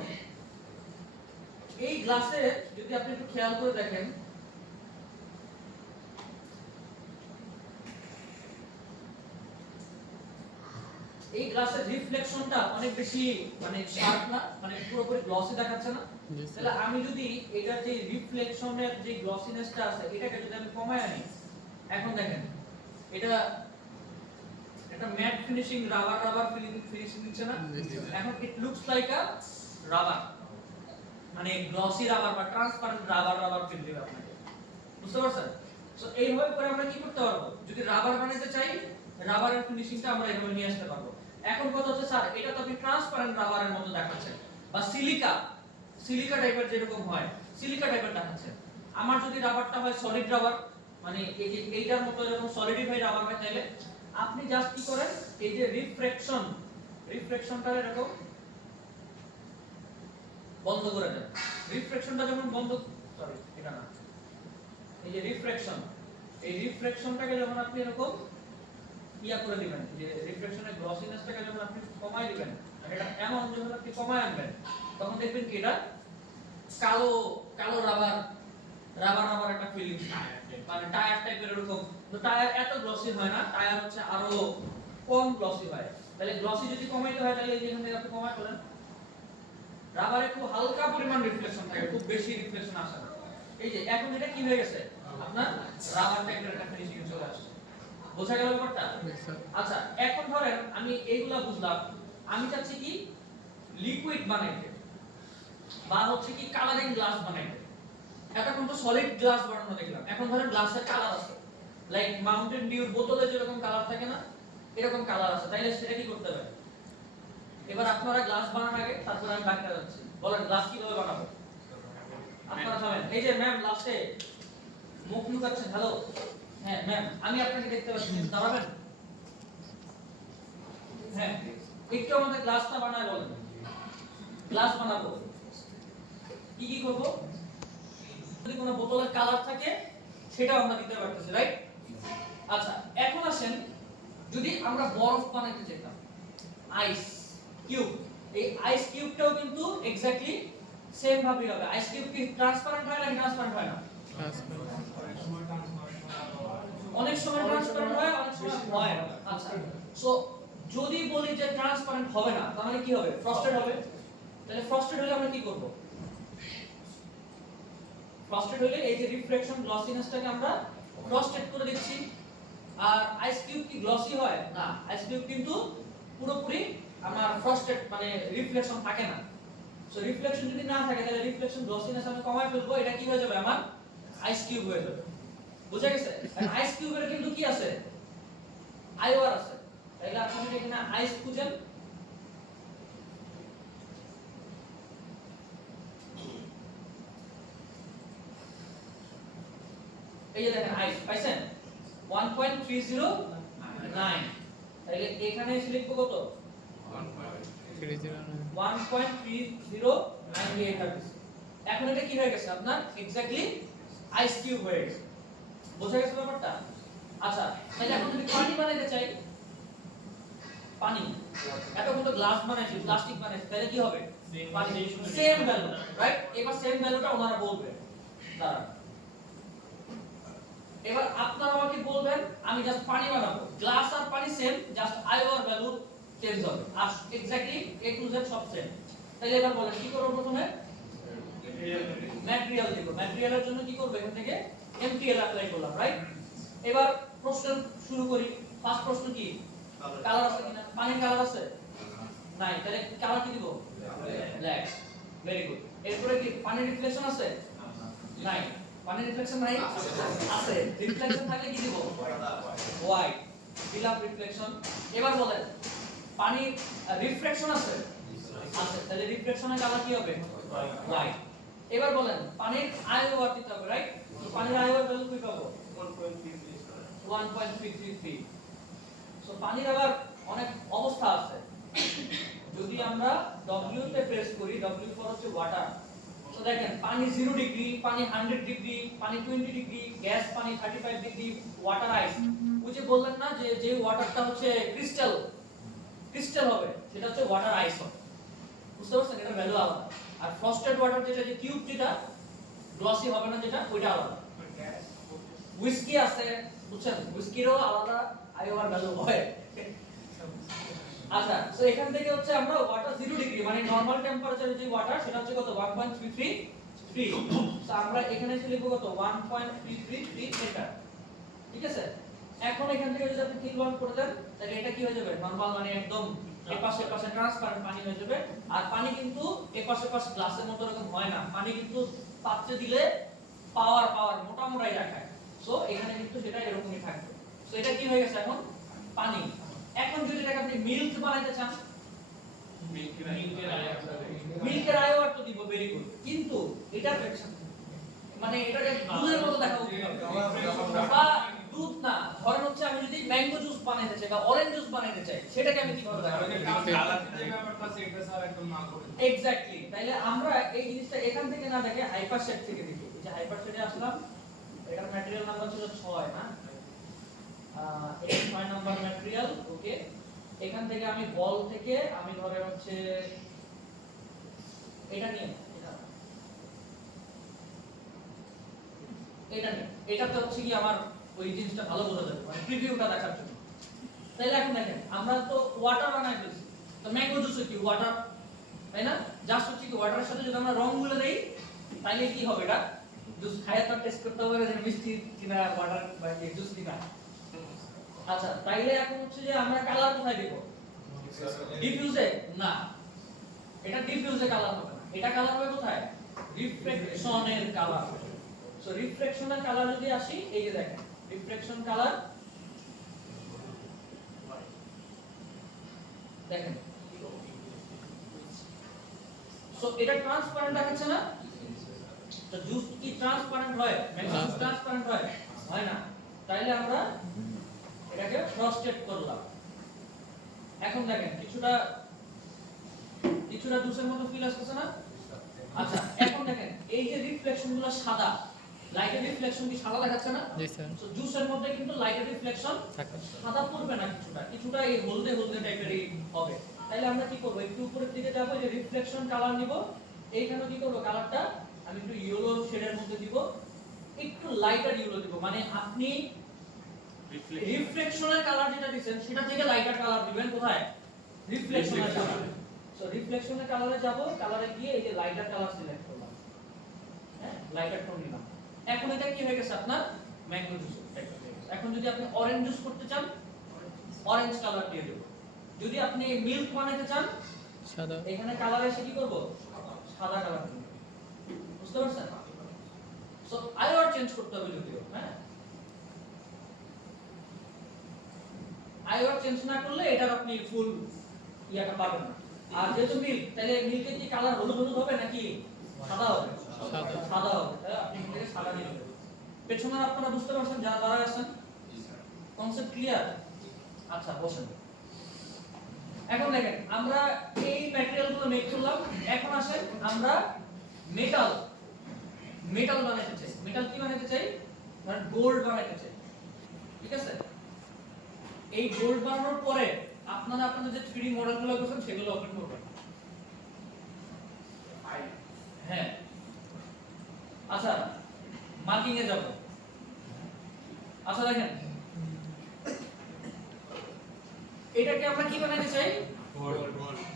এই গ্লাসে যদি আপনি একটু খেয়াল করে দেখেন, এই গ্লাসের রিফ্লেকশনটা অনেক বেশি মানে শার্প না, মানে পুরোপুরি গ্লসি দেখাচ্ছে না। তাহলে আমি যদি এটার যে রিফ্লেকশনের যে গ্লসিনেসটা আছে এটাকে যদি আমি কমায় আনি, এখন দেখেন এটা একটা ম্যাট ফিনিশিং রাবার ফিনিশিং দিচ্ছে না? এখন it looks like a rubber, মানে গ্লসি রাবার বা ট্রান্সপারেন্ট রাবার ফিল দিবে আপনাকে। বুঝতে পারছেন? সো এইভাবে করে আমরা কি করতে পারবো, যদি রাবার বানাতে চাই রাবারের ফিনিশিংটা আমরা এইভাবে নিয়ে আসতে পারবো। এখন কথা হচ্ছে স্যার এটা তো আপনি ট্রান্সপারেন্ট রাবারের মতো দেখাচ্ছেন বা সিলিকা টাইপের যেরকম হয় সিলিকা টাইপের দেখাচ্ছেন। আমার যদি রাবারটা হয় সলিড রাবার, মানে এই যে এইটার মতো এরকম সলিডিফাইড রাবার হয়, তাহলে আপনি জাস্ট কি করেন এই যে রিফ্রেকশনটা এরকম বন্ধ করে দেন। রিফ্রেকশনটা যখন বন্ধ, সরি এটা না, এই যে এই রিফ্লেকশনটাকে যখন আপনি এরকম ইয়া করে দিবেন, যে রিফ্লেকশনের গ্লসিনেসটাকে যখন আপনি কমায় দিবেন, এটা এমন যখন আপনি কমায় আনবেন তখন দেখবেন কি এটা কালো রাবার একটা ফিলিং, মানে টায়ার টাইপের এরকম। তো টায়ার এত গ্লসি হয় না, টায়ার হচ্ছে আরো কম গ্লসি হয়। তাহলে গ্লসি যদি কমাইতে হয় তাহলে এই যে এখানে আপনি কমায় করেন, রাবারে খুব হালকা পরিমাণ রিফ্লেকশন থাকে, খুব বেশি রিফ্লেকশন আসে না। এই যে এখন এটা কি হয়ে গেছে আপনার রাবার টাইপের একটা ফিনিশিং চলে আসছে। বোঝা গেল ব্যাপারটা? আচ্ছা এখন ধরেন আমি এইগুলা বুঝলাম, আমি চাচ্ছি কি লিকুইড বানাইতে বা হচ্ছে কি কালারিং গ্লাস বানাইতে। এতক্ষণ তো সলিড গ্লাস বানানো দেখলাম, এখন ধরেন গ্লাসের কালার আছে, লাইক মাউন্টেন ডিউর বোতলে যেরকম কালার থাকে না এরকম কালার আছে, তাইলে সেটা কি করতে হবে? এবার আপনারা গ্লাস বানানোর আগে তারপর আমি বাকিটা যাচ্ছি, বলেন গ্লাস কিভাবে বানাবো আপনারা খাবেন। এই যে ম্যাম লাস্টে মুখ লুকাচ্ছেন, হ্যালো হ্যাঁ ম্যাম আমি আপনাকে দেখতে পাচ্ছি, দাঁড়াবেন? হ্যাঁ একটু আমাদের গ্লাসটা বানায় বলেন। গ্লাস বানাবো কি কি করব? যদি কোনো বোতলের কালার থাকে সেটাও আমরা দিতে পারতেছি, রাইট? আচ্ছা, এখন আসেন যদি আমরা বরফ বানাইতে চাইতাম, আইস কিউব, এই আইস কিউবটাও কিন্তু এক্স্যাক্টলি সেম ভাবে হবে। আইস কিউব কি ট্রান্সপারেন্ট হয় না ট্রান্সপারেন্ট হয় না? অনেক সময় ট্রান্সপারেন্ট হয়, অনেক সময় হয় না। আচ্ছা, সো যদি বলি যে ট্রান্সপারেন্ট হবে না, তাহলে কি হবে? ফ্রস্টেড হবে। তাহলে ফ্রস্টেড হলে আমরা কি করব? ফ্রস্টেড হলে এই যে রিফ্লেকশন গ্লসিনেসটাকে আমরা ফ্রস্টেড করে দিচ্ছি। আর আইস কিউব কি গ্লসি হয় না? আইস কিউব কিন্তু পুরোপুরি আমার ফ্রস্টেড মানে রিফ্লেকশন থাকে না। সো রিফ্লেকশন যদি না থাকে তাহলে রিফ্লেকশন গ্লসিনেস আমি কমায় ফেলবো, এটা কি হয়ে যাবে? আমার আইস কিউব হয়ে যাবে। বুঝা গেছে? আর আইস কিউবের কিন্তু কি আছে? আইওয়ার আছে। তাহলে আপনি যদি এখানে আইস খুঁজেন, এই যে দেখেন আইস পাইছেন 1.309। তাহলে এখানে এসে লিখবো কত? 1.3098। এখন এটা কি হয়ে গেছে আপনার? এক্স্যাক্টলি আইস কিউব হয়ে গেছে। বোঝা গেছে ব্যাপারটা? আচ্ছা, তাহলে এখন যদি পানি বানাইতে চাই, পানি এতক্ষণ তো গ্লাস বানাইছি, প্লাস্টিক বানাইছি, তাহলে কি হবে? পানি সেম ভ্যালু, রাইট? এবার সেম ভ্যালুটা ওনারা বলবে। দাঁড়ান, এবার আপনারা আমাকে বলবেন, আমি জাস্ট পানি বানাবো, গ্লাস আর পানি সেম, জাস্ট আইওয়ার ভ্যালু চেঞ্জ হবে আর এক্স্যাক্টলি এ টু জেড সব সেম। তাহলে এবার বলেন কি করব? প্রথমে ম্যাটেরিয়াল দেব। ম্যাটেরিয়ালের জন্য কি করব? এখান থেকে এমটিএল অ্যাপ্লাই করলাম, রাইট? এবার প্রশ্ন শুরু করি। ফার্স্ট প্রশ্ন কি? কালার আছে কিনা? পানির কালার আছে? নাই। তাহলে কালার কি দিব? ব্ল্যাক। Very good. এরপরে কি পানির রিফ্লেকশন আছে? নাই। পানির রিফ্লেকশন নাই? আছে। রিফ্লেকশন থাকলে কি দিব? হোয়াইট। Fill up reflection. এবার বলেন পানির রিফ্লেকশন আছে? আছে। তাহলে রিফ্লেকশনের কালার কি হবে? হোয়াইট। এবার বলেন পানির আইওআর দিতে হবে, রাইট? তো পানির আইওআর ভ্যালু কি পাবো? 1.333। সো পানির আবার অনেক অবস্থা আছে। যদি আমরা W তে প্রেস করি, W ফর হচ্ছে ওয়াটার। তো দেখেন পানি 0 ডিগ্রি, পানি 100 ডিগ্রি, পানি 20 ডিগ্রি, গ্যাস পানি 35 ডিগ্রি, ওয়াটার আইস। ওই যে বললেন না যে যে ওয়াটারটা হচ্ছে ক্রিস্টাল ক্রিস্টাল হবে, সেটা হচ্ছে ওয়াটার আইস হবে। বুঝতে পারছেন? এটা ভ্যালু আলাদা। আর ফ্রস্টেড ওয়াটার যেটা, যে কিউব যেটা গ্লসি হবে না যেটা, ওইটা আলাদা। হুইস্কি আছে, বুঝছেন? হুইস্কিরও আলাদা আইওআর ভ্যালু হয়। আচ্ছা, সো এখান থেকে হচ্ছে আমরা ওয়াটার 0 ডিগ্রি মানে নরমাল টেম্পারেচারে যে ওয়াটার সেটা হচ্ছে কত? 1.333। সো আমরা এখানে এসে লিখব কত? 1.333 লিটার। ঠিক আছে? এখন এখান থেকে যদি আপনি ফিল অন করে দেন তাহলে এটা কি হয়ে যাবে? নরমাল মানে একদম এপাশে পাশে ট্রান্সপারেন্ট পানি হয়ে যাবে। আর পানি কিন্তু এপাশে পাশে গ্লাসের মতো এরকম হয় না। পানি কিন্তু পাত্রে দিলে পাওয়ার মোটা মোটাই রাখায়। সো এখানে কিন্তু সেটা এরকমই থাকবে। সো এটা কি হয়ে গেছে এখন? পানি। এখন যদি এটাকে আপনি মিল্ক বানাইতে চান, মিল্কের আইওআর তো দিব, ভেরি গুড। কিন্তু এটা মানে এটাকে দুধের মতো দেখা উচিত বা দুধ না। ধরেন হচ্ছে আমি যদি ম্যাঙ্গো জুস বানাইতে চাই বা অরেঞ্জ জুস বানাইতে চাই, সেটাকে আমি কিভাবে দেখাবো? এক্স্যাক্টলি। তাইলে আমরা এই জিনিসটা এখান থেকে না দেখে হাইপার শেড থেকে দেখি। এই যে হাইপার শেডে আসলাম, এটার ম্যাটেরিয়াল নাম্বার ছিল 6 না? এই 6 নাম্বার ম্যাটেরিয়াল। ওকে, এখান থেকে আমি বল থেকে আমি ধরে হচ্ছে এটা নিয়ে এটা নিয়ে এটাতে হচ্ছে কি আমার ওই জিনিসটা ভালো বোঝা যাবে, মানে প্রিভিউটা দেখার জন্য। তাহলে এখন দেখেন আমরা তো ওয়াটার বানাই ফেলছি, তো ম্যাঙ্গো জুস কি ওয়াটার, তাই না? জাস্ট হচ্ছে কি ওয়াটারের সাথে যদি আমরা রং গুলো দেই তাহলে কি হবে? এটা জুস খাইয়া তো টেস্ট করতে হবে যে মিষ্টি কিনা ওয়াটার বা জুস কিনা। আচ্ছা, তাইলে এখন হচ্ছে যে আমরা কালার কোথায় দেব? ডিফিউজে না, এটা ডিফিউজে কালার হবে না। এটা কালার হবে কোথায়? রিফ্লেকশনের কালার। সো রিফ্লেকশনের কালার যদি আসি, এই যে দেখেন রিফ্লেকশন কালার দেখেন। সো এটা ট্রান্সপারেন্ট দেখাচ্ছে না? তো জুস কি ট্রান্সপারেন্ট হয়? ম্যাক্সিমাম ট্রান্সপারেন্ট হয় না। তাইলে আমরা এটাকে ফ্রস্টেড করলাম। এখন দেখেন কিছুটা জুসের মতো ফিল আসছে না? আচ্ছা এখন দেখেন এই যে রিফ্লেকশনগুলো সাদা, লাইটের রিফ্লেকশন কি সাদা দেখাচ্ছে না? জি স্যার। তো জুসের মধ্যে কিন্তু লাইটের রিফ্লেকশন থাকে। সাদা পড়বে না, কিছুটা এই হলদে টাইপেরই হবে। তাহলে আমরা কি করব, একটু উপরের দিকে যাব, যে রিফ্লেকশন কালার নিব, এইখানে কি করব, কালারটা আমি একটু ইয়েলো শেডের মধ্যে দিব, একটু লাইটার ইয়েলো দিব, মানে আপনি রিফ্লেকশনের কালার যেটা দিবেন সেটা থেকে লাইটার কালার দিবেন কোথায়, রিফ্লেকশনের কালার। সো রিফ্লেকশনের কালারে যাব, কালারে গিয়ে এই যে লাইটার কালার সিলেক্ট করলাম, হ্যাঁ লাইটার টোন নিলাম। এখন এটা কি হয়ে গেছে আপনার ম্যাঙ্গো জুস টাইপের হয়ে গেছে। এখন যদি আপনি অরেঞ্জ জুস করতে চান, অরেঞ্জ কালার দিয়ে দেব। যদি আপনি মিল্ক বানাতে চান, সাদা। এখানে কালার এসে কি করব, সাদা কালার দেব। বুঝতে পারছেন? সো আইওয়ার চেঞ্জ করতে হবে যদিও, হ্যাঁ আইওয়ার চেঞ্জ না করলে এটার আপনি ফুল ইয়াটা পাবেন না। আর যেহেতু মিল্ক, তাহলে মিল্কের কি কালার হলুদ হবে নাকি সাদা হবে? সাদা হবে। তাহলে আপনি এটাকে সাদা দিয়ে দেবেন। পেছনে আপনারা বুঝতে পারছেন যারা দাঁড়ায় আছেন? Concept clear? আচ্ছা বসেন। এখন দেখেন আমরা এই ম্যাটেরিয়ালগুলো মেক করলাম, এখন আসেন আমরা মেটাল বানাতে চাই। মেটাল কি বানাতে চাই? মানে গোল্ড বানাতে চাই, ঠিক আছে? এই গোল্ড বানানোর পরে আপনারা আপনাদের যে 3D মডেলগুলো করছেন সেগুলো ওপেন করবেন। হ্যাঁ আচ্ছা মার্কিং এ যাব। আচ্ছা দেখেন এটাকে আমরা কি বানাতে চাই?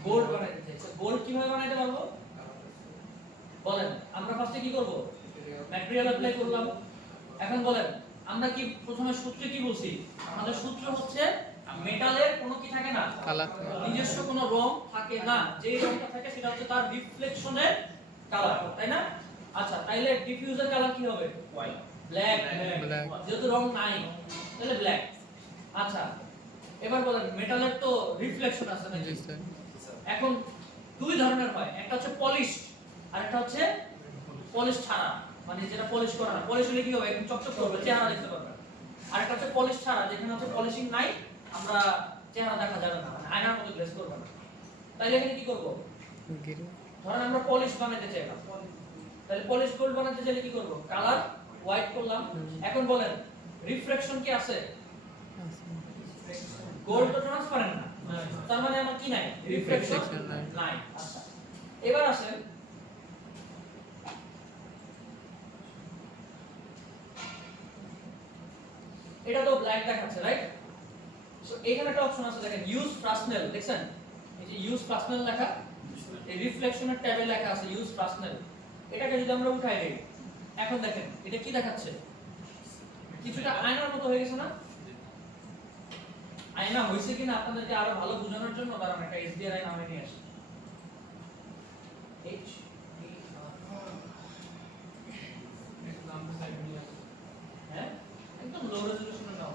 গোল্ড বানাতে চাই। গোল্ড কিভাবে বানাতে পারবো বলেন? আমরা ফার্স্টে কি করব, ম্যাটেরিয়াল অ্যাপ্লাই করলাম। এখন বলেন আমরা কি প্রথমে সূত্রে কি বলছি? আমাদের সূত্র হচ্ছে মেটালের কোনো কি থাকে না, কালার। নিজস্ব কোনো রং থাকে না, যে রংটা থাকে সেটা হচ্ছে তার রিফ্লেকশনের কালার, তাই না? আচ্ছা তাইলে ডিফিউজার কালার কি হবে? White, black. যেহেতু রং নাই তাহলে ব্ল্যাক। আচ্ছা এবার বলেন মেটালের তো রিফ্লেকশন আছে নাকি? এখন দুই ধরনের হয়, একটা হচ্ছে পলিশড আর একটা হচ্ছে পলিশ ছাড়া, মানে যেটা পলিশ করা না। পলিশ হলে কি হবে, একদম চকচক করবে, চেহারা দেখতে পারবে। আর একটা হচ্ছে পলিশ ছাড়া, যেখানে হচ্ছে পলিশিং নাই, আমরা চেহারা দেখা যাবে না, মানে আয়নার মতো গ্লেজ করবে না। তাইলে এখানে কি করব, ধরেন আমরা পলিশ বানাতে চাইলাম, তাহলে পলিশ গোল্ড বানাতে চাইলে কি করব, কালার হোয়াইট করলাম। এখন বলেন রিফ্লেকশন কি আছে? গোল্ড তো ট্রান্সপারেন্ট না, তার মানে আমার কি নাই, রিফ্লেকশন নাই। আচ্ছা এবার আসেন এটা তো ব্ল্যাক দেখাচ্ছে, রাইট? সো এখানে একটা অপশন আছে দেখেন, ইউজ ফ্রাসনেল, দেখছেন এই যে ইউজ ফ্রাসনেল লেখা, এই রিফ্লেকশনের ট্যাবে লেখা আছে ইউজ ফ্রাসনেল। এটাকে যদি আমরা উঠাই দেই, এখন দেখেন এটা কি দেখাচ্ছে, কিছুটা আয়নার মতো হয়ে গেছে না? আয়না হইছে কিনা আপনাদেরকে আরো ভালো বোঝানোর জন্য দাঁড়ান একটা HDRI নামে নিয়ে আসি। হ্যাঁ একদম লো রেজোলিউশনে নাও।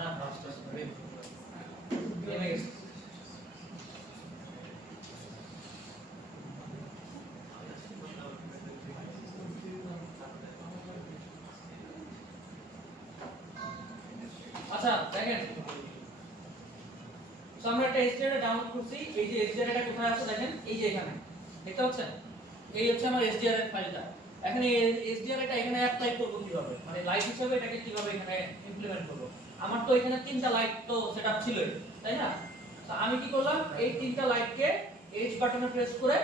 না ফাস্ট আছে রে, নেমে গেছে। আচ্ছা দেখেন, সো আমরা একটা HDRI ডাউনলোড করছি। এই যে HDRI টা কোথায় আছে দেখেন, এই যে এখানে দেখতে পাচ্ছেন, এই হচ্ছে আমার HDRI ফাইলটা। এখন এই HDRI টা এখানে অ্যাপ্লাই করব কিভাবে, মানে লাইট হিসেবে এটাকে কিভাবে এখানে ইমপ্লিমেন্ট করব? আমার তো এখানে তিনটা লাইট তো সেটআপ ছিলই, তাই না? তো আমি কি করলাম, এই তিনটা লাইটকে H বাটনে প্রেস করে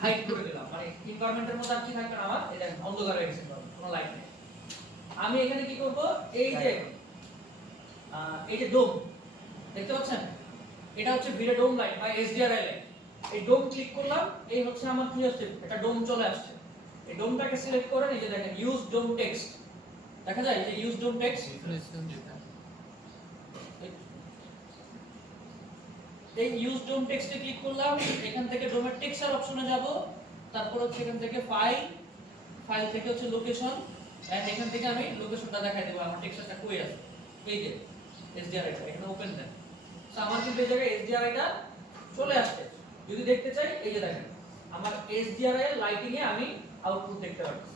হাইড করে দিলাম, মানে এনভায়রনমেন্টের মধ্যে আর কি থাকবে না আমার, এটা অন্ধকার হয়ে গেছে, কোনো লাইট নেই। আমি এখানে কি করব, এই যে ডোম দেখতে পাচ্ছেন, এটা হচ্ছে ভিডিও ডোম লাইট বা HDRI লাইট। এই ডোম ক্লিক করলাম, এই হচ্ছে আমার কি হচ্ছে, এটা ডোম চলে আসছে। এই ডোমটাকে সিলেক্ট করে এই যে দেখেন ইউজ ডোম টেক্সট দেখা যায়, এই যে ইউজ ডোম টেক্সট, এই ইউজ ডোম টেক্সটে ক্লিক করলাম। এখান থেকে ডোমের টেক্সচার অপশনে যাব, তারপর হচ্ছে এখান থেকে ফাইল থেকে হচ্ছে লোকেশন, এন্ড এখান থেকে আমি লোকেশনটা দেখাই দেব, আমার টেক্সচারটা কই আছে। এই যে HDRI টা এখানে ওপেন দেন, সো আমার কিন্তু এই জায়গায় SDRI টা চলে আসছে। যদি দেখতে চাই এই যে দেখেন আমার SDRI এর লাইটিং এ আমি আউটপুট দেখতে পাচ্ছি।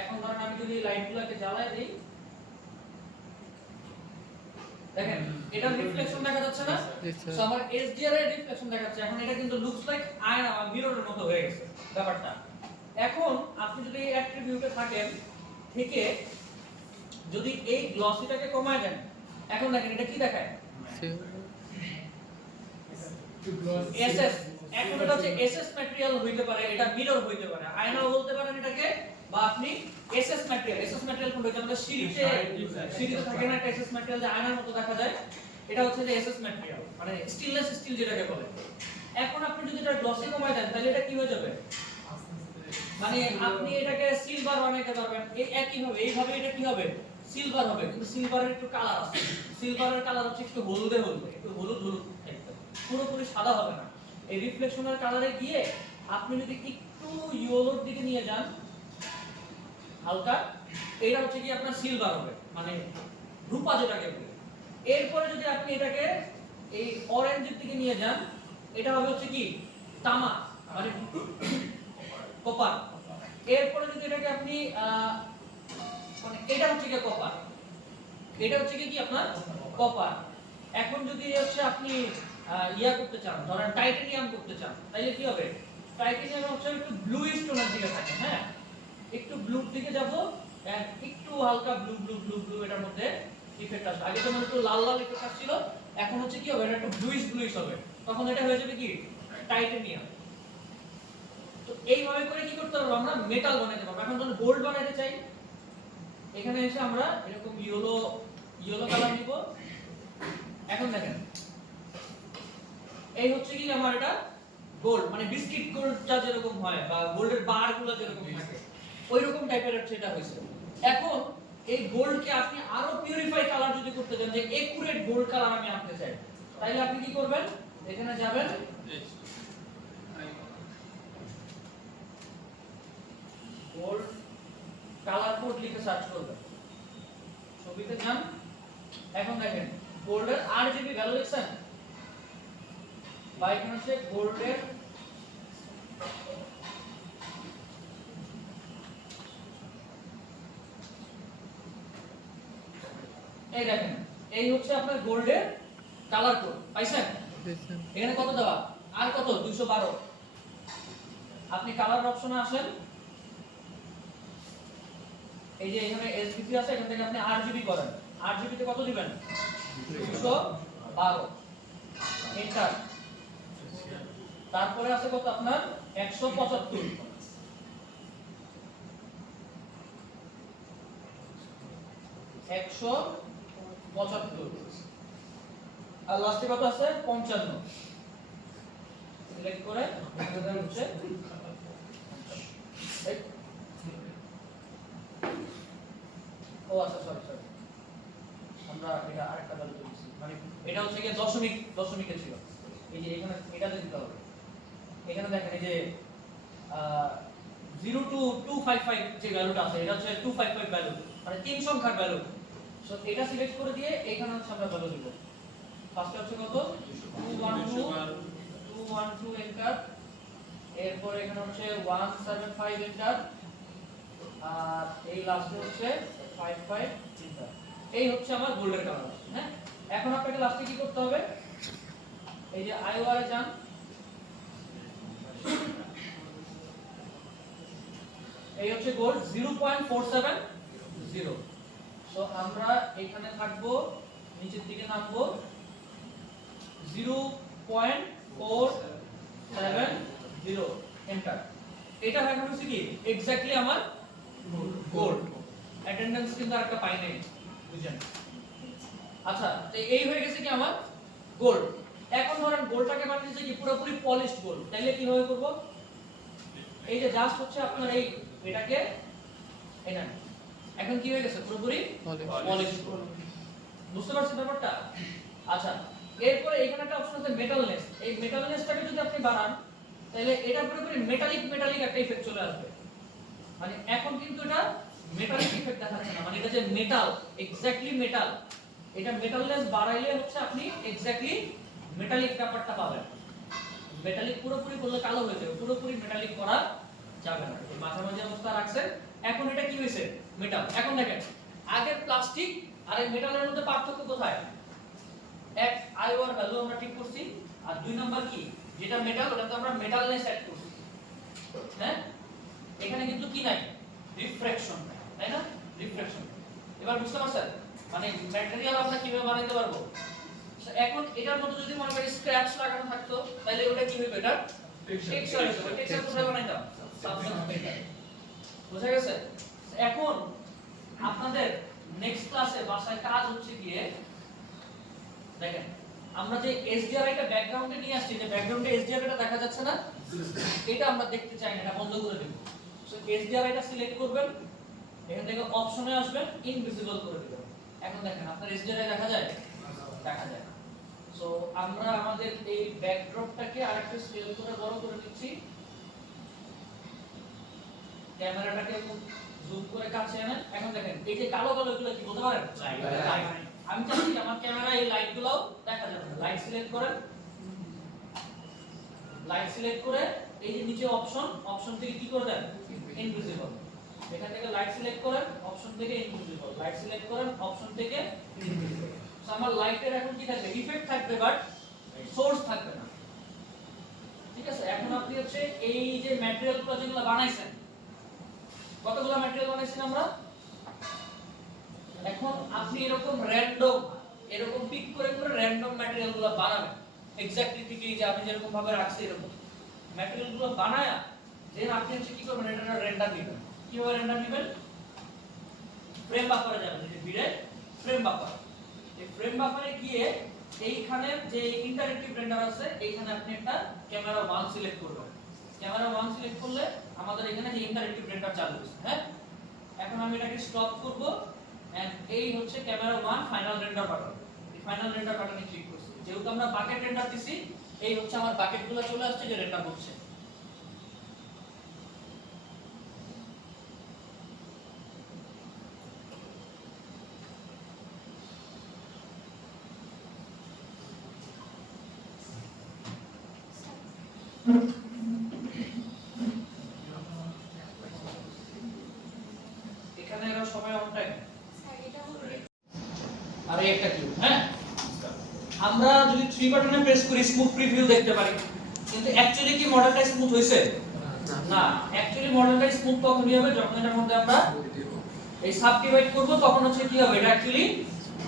এখন ধরেন আমি যদি লাইটগুলোকে জ্বালায় দেই, দেখেন এটা রিফ্লেকশন দেখা যাচ্ছে না? জি স্যার। সো আমার SDRI এর রিফ্লেকশন দেখাচ্ছে। এখন এটা কিন্তু লুকস লাইক আয়না বা মিররের মতো হয়ে গেছে ব্যাপারটা। এখন আপনি যদি এই অ্যাট্রিবিউটে থাকেন থেকে যদি এই গ্লসিটাকে কমায় দেন, এখন দেখেন এটা কি দেখায়? এসএস। এখন এটা হচ্ছে এসএস ম্যাটেরিয়াল হইতে পারে, এটা মিরর হইতে পারে, আয়না বলতে পারেন এটাকে, বা আপনি এসএস ম্যাটেরিয়াল। এসএস ম্যাটেরিয়াল কোনটা? যেমন সিঁড়িতে থাকে না একটা এসএস ম্যাটেরিয়াল যে আয়নার মতো দেখা যায়, এটা হচ্ছে যে এসএস ম্যাটেরিয়াল, মানে স্টেনলেস স্টিল যেটাকে বলে। এখন আপনি যদি এটা গ্লসি কমায় দেন তাহলে এটা কি হয়ে যাবে? মানে আপনি এটাকে সিলভার বানাইতে পারবেন। এই একই ভাবে এইভাবে এটা কি হবে? সিলভার হবে, কিন্তু সিলভারের একটু কালার আছে। সিলভারের কালার হচ্ছে একটু হলদে হলদে, একটু হলুদ হলুদ টাইপের, পুরোপুরি সাদা হবে না। এই রিফ্লেকশনের কালারে গিয়ে আপনি যদি একটু ইয়েলোর দিকে নিয়ে যান হালকা, এটা হচ্ছে কি আপনার সিলভার হবে, মানে রূপা যেটাকে বলে। এরপরে যদি আপনি এটাকে এই অরেঞ্জের দিকে নিয়ে যান, এটা হবে হচ্ছে কি তামা, মানে কপার। এরপরে যদি এটাকে আপনি মানে এটা হচ্ছে কি কপার, এটা হচ্ছে কি আপনার কপার। এখন যদি হচ্ছে আপনি ইয়া করতে চান, ধরেন টাইটানিয়াম করতে চান, তাহলে কি হবে? টাইটানিয়াম হচ্ছে একটু ব্লুইশ টোনের দিকে থাকে, হ্যাঁ একটু ব্লুর দিকে যাব, একটু হালকা ব্লু ব্লু ব্লু ব্লু এটার মধ্যে ইফেক্ট আসবে। আগে যেমন একটু লাল লাল ইফেক্ট আসছিল, এখন হচ্ছে কি হবে? এটা একটু ব্লুইশ ব্লুইশ হবে, তখন এটা হয়ে যাবে কি টাইটানিয়াম। তো এইভাবে করে কি করতে পারবো? আমরা মেটাল বানাইতে পারবো। এখন যখন গোল্ড বানাইতে চাই, এখানে এসে আমরা এরকম ইয়েলো কালার নিব। এখন দেখেন এই হচ্ছে কি আমার এটা গোল্ড, মানে বিস্কিট গোল্ডটা যেরকম হয় বা গোল্ডের বার গুলো যেরকম থাকে ওই রকম টাইপের সেটা হয়েছে। এখন এই গোল্ডকে আপনি আরো পিউরিফাই কালার যদি করতে চান, যে একুরেট গোল্ড কালার আমি আনতে চাই, তাহলে আপনি কি করবেন? এখানে যাবেন, গোল্ড কালার কোড লিখে সার্চ করবেন, ছবিতে যান। এখন দেখেন গোল্ডের RGB ভ্যালু দেখছেন, বা এখানে হচ্ছে গোল্ডের এই দেখেন এই হচ্ছে আপনার গোল্ডের কালার কোড পাইছেন? এখানে কত দেওয়া? আর কত? 212। আপনি কালার অপশনে আসেন, এই যে এখানে SBC আছে, এখান থেকে আপনি RGB করেন। RGB তে কত দিবেন? 212, এন্টার। তারপরে আছে কত আপনার? 175, আর লাস্টে কত আছে? 55। সিলেক্ট করে এটা হচ্ছে ও আচ্ছা সরি আমরা এটা আরেকটা ভ্যালু দিয়েছি, মানে এটা হচ্ছে কি দশমিকে ছিল। এই যে এখানে এটাতে দিতে হবে। এখানে দেখেন এই যে 0 to 255 যে ভ্যালুটা আছে, এটা হচ্ছে 255 ভ্যালু, মানে তিন সংখ্যার ভ্যালু। সো এটা সিলেক্ট করে দিয়ে এখানে হচ্ছে আমরা ভ্যালু দিব। ফার্স্টে হচ্ছে কত? 212 এন্টার। এরপর এখানে হচ্ছে 175 এন্টার, আর এই লাস্টে হচ্ছে 55 এন্টার। এই হচ্ছে আমার গোল্ডের কালার, হ্যাঁ। এখন আপনাকে লাস্টে কি করতে হবে? এই যে IOR এ যান, এই হচ্ছে গোল্ড 0.470। সো আমরা এখানে থাকবো, নিচের দিকে নামবো, 0.470 এন্টার। এটা এখন হচ্ছে কি এক্স্যাক্টলি আমার গোল্ড। অ্যাটেন্ডেন্স কিন্তু আরেকটা পাই নাই, বুঝছেন? আচ্ছা, তো এই হয়ে গেছে কি আমার গোল্ড। এখন ধরেন গোল্ডটাকে বানিয়েছে কি পুরোপুরি পলিশড গোল্ড, তাইলে কিভাবে করব? এই যে জাস্ট হচ্ছে আপনার এটাকে এটা এখন কি হয়ে গেছে? পুরোপুরি পলিশড গোল্ড। বুঝতে পারছেন ব্যাপারটা? আচ্ছা, এরপরে এখানে একটা অপশন আছে মেটালনেস। এই মেটালনেসটাকে যদি আপনি বাড়ান, তাহলে এটা পুরোপুরি মেটালিক একটা ইফেক্ট চলে আসবে। মানে এখন কিন্তু এটা মেটালিক ইফেক্ট দেখাচ্ছে না, মানে এটা যে মেটাল, এক্স্যাক্টলি মেটাল, এটা মেটালনেস বাড়াইলে হচ্ছে আপনি এক্স্যাক্টলি মেটালিক ব্যাপারটা পাবেন। মেটালিক পুরোপুরি করলে কালো হয়ে যাবে, পুরোপুরি মেটালিক করা যাবে না। এই মাঝামাঝি অবস্থা রাখছেন। এখন এটা কি হয়েছে? মেটাল। এখন দেখেন আগের প্লাস্টিক আর এই মেটালের মধ্যে পার্থক্য কোথায়? এক আইওয়ার ভ্যালু আমরা ঠিক করছি, আর দুই নাম্বার কি, যেটা মেটাল ওটাতে আমরা মেটালনেস অ্যাড করছি। হ্যাঁ, এখানে কিন্তু কি নাই? রিফ্র্যাকশন, তাই না? রিফ্র্যাকশন। এবার বুঝতে পারছেন মানে ম্যাটেরিয়াল আমরা কিভাবে বানাইতে পারবো? এখন এটার মধ্যে যদি মনে করি স্ক্র্যাচ লাগানো থাকতো তাহলে ওটা কি হইতো? এটা টেক্সচার হইতো। টেক্সচার কোথায় বানাইতাম? Substance metal. বুঝা গেছে? এখন আপনাদের নেক্সট ক্লাসে বাসায় কাজ হচ্ছে গিয়ে দেখেন আমরা যে এসডিআরআই টা ব্যাকগ্রাউন্ডে নিয়ে আসছি, যে ব্যাকগ্রাউন্ডে এসডিআরআই টা দেখা যাচ্ছে না, এটা আমরা দেখতে চাই না, এটা বন্ধ করে দেব। সো এসডিআরআই টা সিলেক্ট করবেন, এখান থেকে অপশনে আসবেন, ইনভিজিবল করে দিবেন। এখন দেখেন আপনার এসডিআরআই দেখা যায়? দেখা যায় না। সো আমরা আমাদের এই ব্যাকড্রপটাকে আরেকটু স্কেল করে বড় করে দিচ্ছি, ক্যামেরাটাকে জুম করে কাছে আনেন। এখন দেখেন এই যে কালো কালো এগুলো কি বলতে পারেন? লাইট। আমি চাচ্ছি আমার ক্যামেরায় এই লাইটগুলো দেখা যাবে। লাইট সিলেক্ট করেন, লাইট সিলেক্ট করে এই যে নিচে অপশন থেকে কি করে দেন? ইনভিজিবল। এখান থেকে লাইট সিলেক্ট করেন, অপশন থেকে ইনভিজিবল, লাইট সিলেক্ট করেন, অপশন থেকে ইনভিজিবল। সো আমার লাইটের এখন কি থাকবে? ইফেক্ট থাকবে, বাট সোর্স থাকবে না। ঠিক আছে? এখন আপনি হচ্ছে এই যে ম্যাটেরিয়ালগুলো যেগুলো বানাইছেন, কতগুলো ম্যাটেরিয়াল বানাইছেন আমরা? এখন আপনি এরকম র‍্যান্ডম, এরকম পিক করে করে র‍্যান্ডম ম্যাটেরিয়ালগুলো বানাবেন। এক্স্যাক্টলি ঠিক এই যে আমি যেরকম ভাবে রাখছি এরকম ম্যাটেরিয়ালগুলো বানায়া দেন আপনি হচ্ছে কি করবেন? এটা রেন্ডার দিবেন। কিভাবে রেন্ডার দিবেন? ফ্রেম বাফারে যাবেন, এই যে ভিড়ে ফ্রেম বাফার। এই ফ্রেম বাফারে গিয়ে এইখানে যে ইন্টারেক্টিভ রেন্ডার আছে, এইখানে আপনি একটা ক্যামেরা 1 সিলেক্ট করবেন। ক্যামেরা 1 সিলেক্ট করলে আমাদের এখানে যে ইন্টারেক্টিভ রেন্ডার চালু হচ্ছে। হ্যাঁ, এখন আমি এটাকে স্টপ করব এন্ড এই হচ্ছে ক্যামেরা 1 ফাইনাল রেন্ডার বাটন। এই ফাইনাল রেন্ডার বাটনে ক্লিক করছি। যেহেতু আমরা বাকেট রেন্ডার দিছি, এই হচ্ছে আমার বাকেটগুলো চলে আসছে যে রেন্ডার হচ্ছে। এখানে এরা সবাই অন টাইম। আরে একটা কি, হ্যাঁ, আমরা যদি 3 বাটনে প্রেস করি স্মুথ প্রিভিউ দেখতে পারি, কিন্তু অ্যাকচুয়ালি কি মডেলটা স্মুথ হইছে? না, অ্যাকচুয়ালি মডেলটা স্মুথ তখনই হবে যখন এটার মধ্যে আমরা এই সাবডিভাইড করব, তখন হচ্ছে কি হবে? এটা অ্যাকচুয়ালি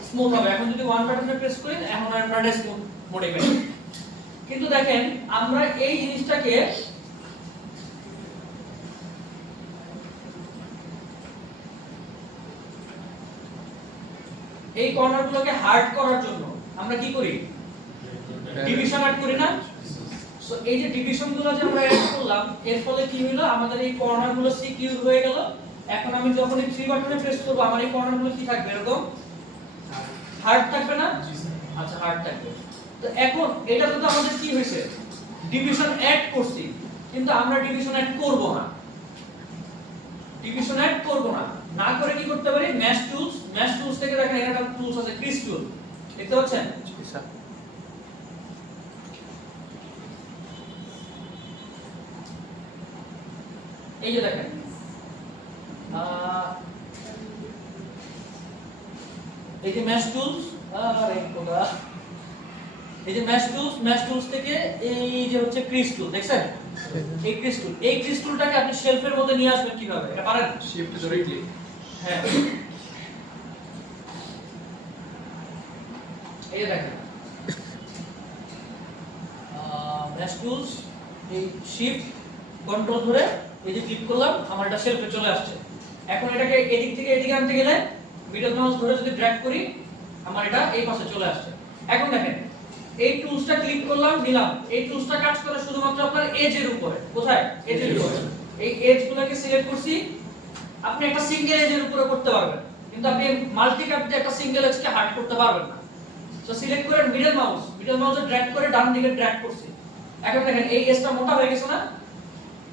স্মুথ হবে। এখন যদি 1 বাটনে প্রেস করি এখন আমরা স্মুথ মোডে পাই। কিন্তু দেখেন আমরা এই জিনিসটাকে এই কর্নারগুলোকে হার্ড করার জন্য আমরা কি করি? ডিভিশন অ্যাড করি না? সো এই যে ডিভিশনগুলো যে আমরা অ্যাড করলাম, এর ফলে কি হলো? আমাদের এই কর্নারগুলো সিকিউর হয়ে গেল। এখন আমি যখন এই 3 বাটনে প্রেস করব, আমার এই কর্নারগুলো কি থাকবে? এরকম হার্ড থাকবে না? আচ্ছা, হার্ড থাকবে। তো এখন এটাতে তো আমাদের কি হইছে? ডিভিশন অ্যাড করছি, কিন্তু আমরা ডিভিশন অ্যাড করব না। ডিভিশন অ্যাড করব না, না করে কি করতে পারি? ম্যাশ টুলস, ম্যাশ টুলস থেকে দেখেন এখানে একটা টুলস আছে ক্রিস টুল, দেখতে পাচ্ছেন? এই যে দেখেন এই যে ম্যাশ টুলস, আরে কোথা, এই যে ম্যাশ টুলস, ম্যাশ টুলস থেকে এই যে হচ্ছে ক্রিস টুল, দেখছেন? এই ক্রিস টুল, এই ক্রিস টুলটাকে আপনি শেলফের মধ্যে নিয়ে আসবেন কিভাবে? এটা পারেন? শিফট ধরে ক্লিক। হ্যাঁ, এই দেখেন ম্যাশ টুলস, এই শিফট কন্ট্রোল ধরে এই যে ক্লিক করলাম, আমার এটা শেলফে চলে আসছে। এখন এটাকে এদিক থেকে এদিকে আনতে গেলে মিডল মাউস ধরে যদি ড্র্যাগ করি, আমার এটা এই পাশে চলে আসছে। এখন দেখেন এই টুলসটা ক্লিক করলাম, নিলাম। এই টুলসটা কাজ করে শুধুমাত্র আপনার এজের উপরে। কোথায়? এজের উপরে। এই এজগুলোকে সিলেক্ট করছি। আপনি একটা সিঙ্গেল এজের উপরে করতে পারবেন, কিন্তু আপনি মাল্টি ক্যাপে একটা সিঙ্গেল এজকে হার্ড করতে পারবেন না। সো সিলেক্ট করেন মিডল মাউসে ড্র্যাগ করে ডান দিকে ড্র্যাগ করছি। এখন দেখেন এই এজটা মোটা হয়ে গেছে না?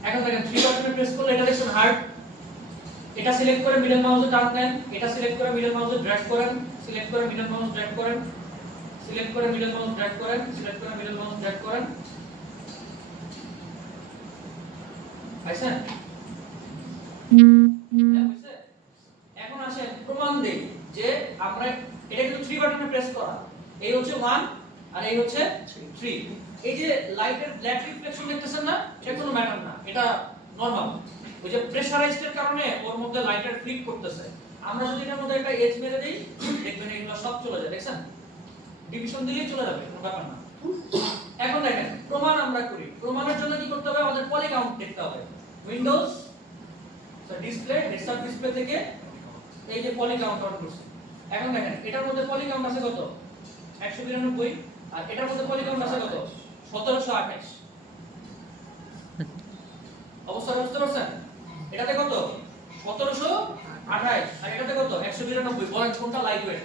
এখন দেখেন 3 বাটনে প্রেস করলে এটা দেখুন হার্ড, এটা সিলেক্ট করে মিডল মাউসে টান দেন, এটা সিলেক্ট করে মিডল মাউসে ড্র্যাগ করেন, সিলেক্ট করে মিডল মাউস ড্র্যাগ করেন, সিলেক্ট করে মিডল মাউস ড্র্যাগ করেন, সিলেক্ট করে মিডল মাউস ড্র্যাগ করেন। আচ্ছা এখন আসেন প্রমাণ দেই যে আমরা এটা কিন্তু 3 বাটনে প্রেস করা, এই হচ্ছে 1 আর এই হচ্ছে 3। এই যে লাইটের ব্ল্যাক রিফ্লেকশন দেখতেছেন না, এটা কোনো ম্যাটার না, এটা নরমাল। ওই যে প্রেসারাইজডের কারণে ওর মধ্যে লাইটার ফ্লিক করতেছে। আমরা যদি এর মধ্যে একটা এজ মেরে দেই, দেখবেন এগুলো সব চলে যায়, দেখছেন? ডিভিশন দিলেই চলে যাবে, কোনো ব্যাপার না। এখন দেখেন প্রমাণ আমরা করি। প্রমাণের জন্য কি করতে হবে? আমাদের পলি কাউন্ট দেখতে হবে। উইন্ডোজ ডিসপ্লে, ডেস্কটপ ডিসপ্লে থেকে এই যে পলি কাউন্ট অন করছি। এখন দেখেন এটার মধ্যে পলি কাউন্ট আছে কত? 192। আর এটার মধ্যে পলি কাউন্ট আছে কত? 1728। অবস্থা বুঝতে পারছেন? এটাতে কত? 1728 আর এটাতে কত? 192। বলেন কোনটা লাইট ওয়েট?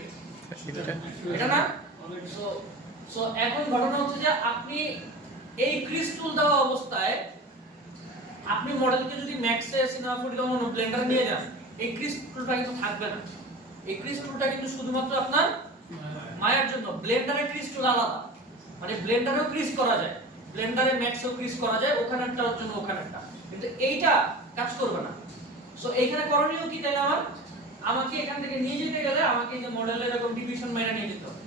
এটা না? সো এখন ঘটনা হচ্ছে যে আপনি এই ক্রিস টুল দেওয়া অবস্থায় আপনি মডেলকে যদি ম্যাক্সে সিনেমা 40 বা ব্লেন্ডার নিয়ে যান, এই ক্রিস টুলটা কিন্তু থাকবে না। এই ক্রিস টুলটা কিন্তু শুধুমাত্র আপনার মায়ার জন্য। ব্লেন্ডারে ক্রিস টুল আলাদা, মানে ব্লেন্ডারেও ক্রিস করা যায়, ব্লেন্ডারে ম্যাক্সও ক্রিস করা যায়, ওখানেরটার জন্য ওখানেরটা, কিন্তু এইটা কাজ করবে না। সো এইখানে করণীয় কি তাই না? আমাকে এখান থেকে নিয়ে যেতে গেলে আমাকে এই যে মডেলের এরকম ডিভিশন মেরে নিয়ে যেতে হবে,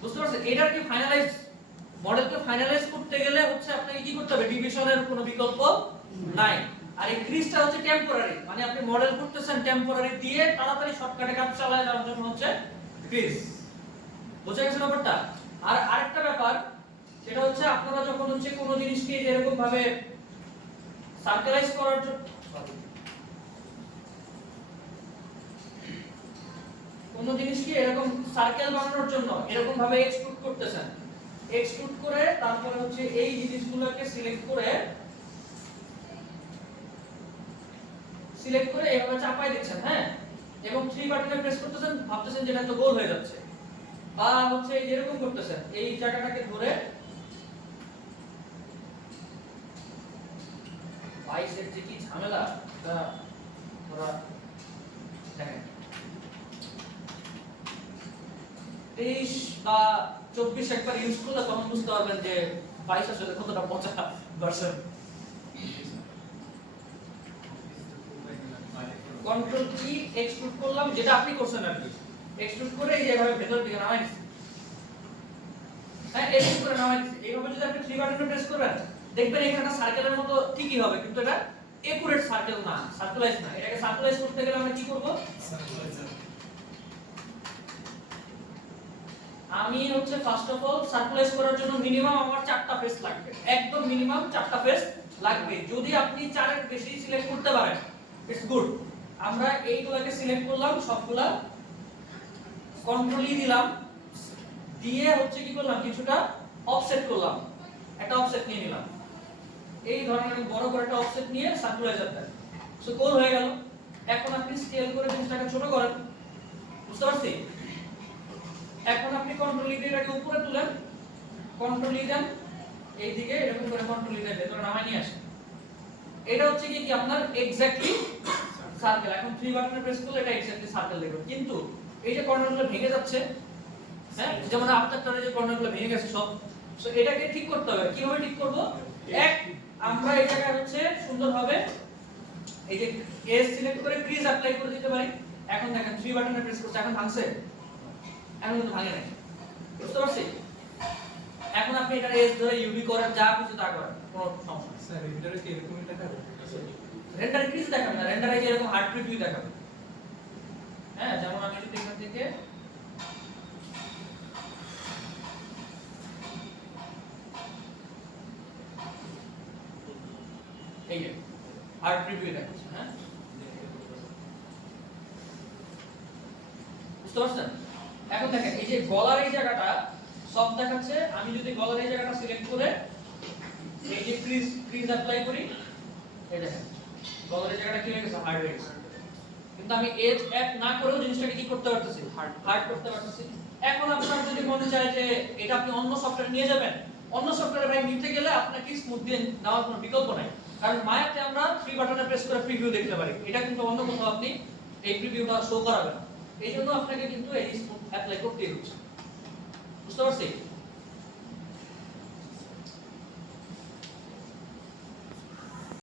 বুঝতে পারছেন? এটার কি ফাইনালাইজ, মডেলকে ফাইনালাইজ করতে গেলে হচ্ছে আপনাকে কি করতে হবে? ডিভিশনের কোনো বিকল্প নাই। আর এই ক্রিসটা হচ্ছে টেম্পোরারি, মানে আপনি মডেল করতেছেন টেম্পোরারি দিয়ে তাড়াতাড়ি শর্টকাটে কাজ চালায় যাওয়ার জন্য হচ্ছে ক্রিস। বুঝা গেছে ব্যাপারটা? আর আরেকটা ব্যাপার সেটা হচ্ছে আপনারা যখন হচ্ছে কোনো জিনিসকে এরকম ভাবে সার্কেলাইজ করার জন্য, কোন জিনিসকে এরকম সার্কেল বানানোর জন্য এরকম ভাবে এক্সট্রুড করতেছেন, এক্সট্রুড করে তারপরে হচ্ছে এই জিনিসগুলোকে সিলেক্ট করে এইভাবে চাপাই দিচ্ছেন, হ্যাঁ, এবং 3 বাটনে প্রেস করতেছেন, ভাবতেছেন যে এটা তো গোল হয়ে যাচ্ছে, বা হচ্ছে এই যেরকম করতেছেন এই জায়গাটাকে ধরে 22 এর যে কি ঝামেলা, তা ওরা দেখেন 23 বা 24 একবার ইউজ করলে তখন বুঝতে পারবেন যে 22 আসলে কতটা পচা ভার্সন। কন্ট্রোল কি এক্সট্রুড করলাম, যেটা আপনি করছেন আর কি, এক্সট্রুড করে এই জায়গায় ভেতর দিকে নামাই দিছি, হ্যাঁ এক্সট্রুড করে নামাই দিছি। এইভাবে যদি আপনি 3 বাটনে প্রেস করবেন দেখবেন এখানে সার্কেলের মতো ঠিকই হবে, কিন্তু এটা একুরেট সার্কেল না, সার্কুলাইজ না। এটাকে সার্কুলাইজ করতে গেলে আমরা কি করব? আমি হচ্ছে ফার্স্ট অফ অল সার্কুলাইজ করার জন্য মিনিমাম আমার 4টা ফেস লাগবে, একদম মিনিমাম 4টা ফেস লাগবে। যদি আপনি 4 এর বেশি সিলেক্ট করতে পারেন ইটস গুড। আমরা এইগুলোকে সিলেক্ট করলাম সবগুলা, কন্ট্রোল ই দিলাম, দিয়ে হচ্ছে কি করলাম কিছুটা অফসেট করলাম, একটা অফসেট নিয়ে নিলাম, এই ধরনের বড় করে একটা অফসেট নিয়ে সার্কুলাইজার দেন। সো গোল হয়ে গেল। এখন আপনি স্কেল করে জিনিসটাকে ছোট করেন, বুঝতে পারছি? এখন আপনি কন্ট্রোল ই দিয়ে এটাকে উপরে তুলেন, কন্ট্রোল ই দেন এইদিকে এরকম করে কন্ট্রোল ই দিয়ে ভেতরে নামায় নিয়ে আসেন। এটা হচ্ছে কি আপনার এক্স্যাক্টলি সার্কেল। এখন 3 বাটনে প্রেস করলে এটা এক্স্যাক্টলি সার্কেল দেখবেন, কিন্তু এই যে কর্নারগুলো ভেঙে যাচ্ছে, হ্যাঁ, যেমন আপনারটারে যে কর্নারগুলো ভেঙে গেছে সব, সো এটাকে ঠিক করতে হবে। কিভাবে ঠিক করব? এক, আমরা এই জায়গায় হচ্ছে সুন্দরভাবে এই যে এস সিলেক্ট করে ক্রিজ অ্যাপ্লাই করে দিতে পারি। এখন দেখেন 3 বাটনে প্রেস করতে এখন ভাঙছে, এখন কিন্তু ভাঙে নাই, বুঝতে পারছি? এখন আপনি এটা এস ধরে ইউভি করেন, যা কিছু তা করেন, কোনো সমস্যা নেই। স্যার এটারে কি এরকমই দেখাবে? রেন্ডার ক্রিজ দেখাবে না, রেন্ডারে যে এরকম হার্ড প্রিভিউ দেখাবে, হ্যাঁ, যেমন আমি যদি এখান থেকে এই যে হার্ড প্রিভিউ দেখাচ্ছে, হ্যাঁ, বুঝতে পারছেন? এখন দেখেন এই যে গলার এই জায়গাটা সব দেখাচ্ছে। আমি যদি গলার এই জায়গাটা সিলেক্ট করে এই যে ক্রিজ অ্যাপ্লাই করি, এই দেখেন গলার এই জায়গাটা কি হয়ে গেছে? হার্ড হয়ে গেছে। কিন্তু আমি এজ অ্যাড না করেও জিনিসটাকে কি করতে পারতেছি? হার্ড করতে পারতেছি। এখন আপনার যদি মনে চায় যে এটা আপনি অন্য সফটওয়্যার নিয়ে যাবেন, অন্য সফটওয়্যারে ভাই নিতে গেলে আপনাকে স্মুথ দিয়ে নেওয়ার কোনো বিকল্প নাই, কারণ মায়াতে আমরা 3 বাটনে প্রেস করে প্রিভিউ দেখতে পারি, এটা কিন্তু অন্য কোথাও আপনি এই প্রিভিউটা শো করাবেন। এই জন্য আপনাকে কিন্তু এই স্মুথ অ্যাপ্লাই করতেই হচ্ছে। বুঝতে পারছি?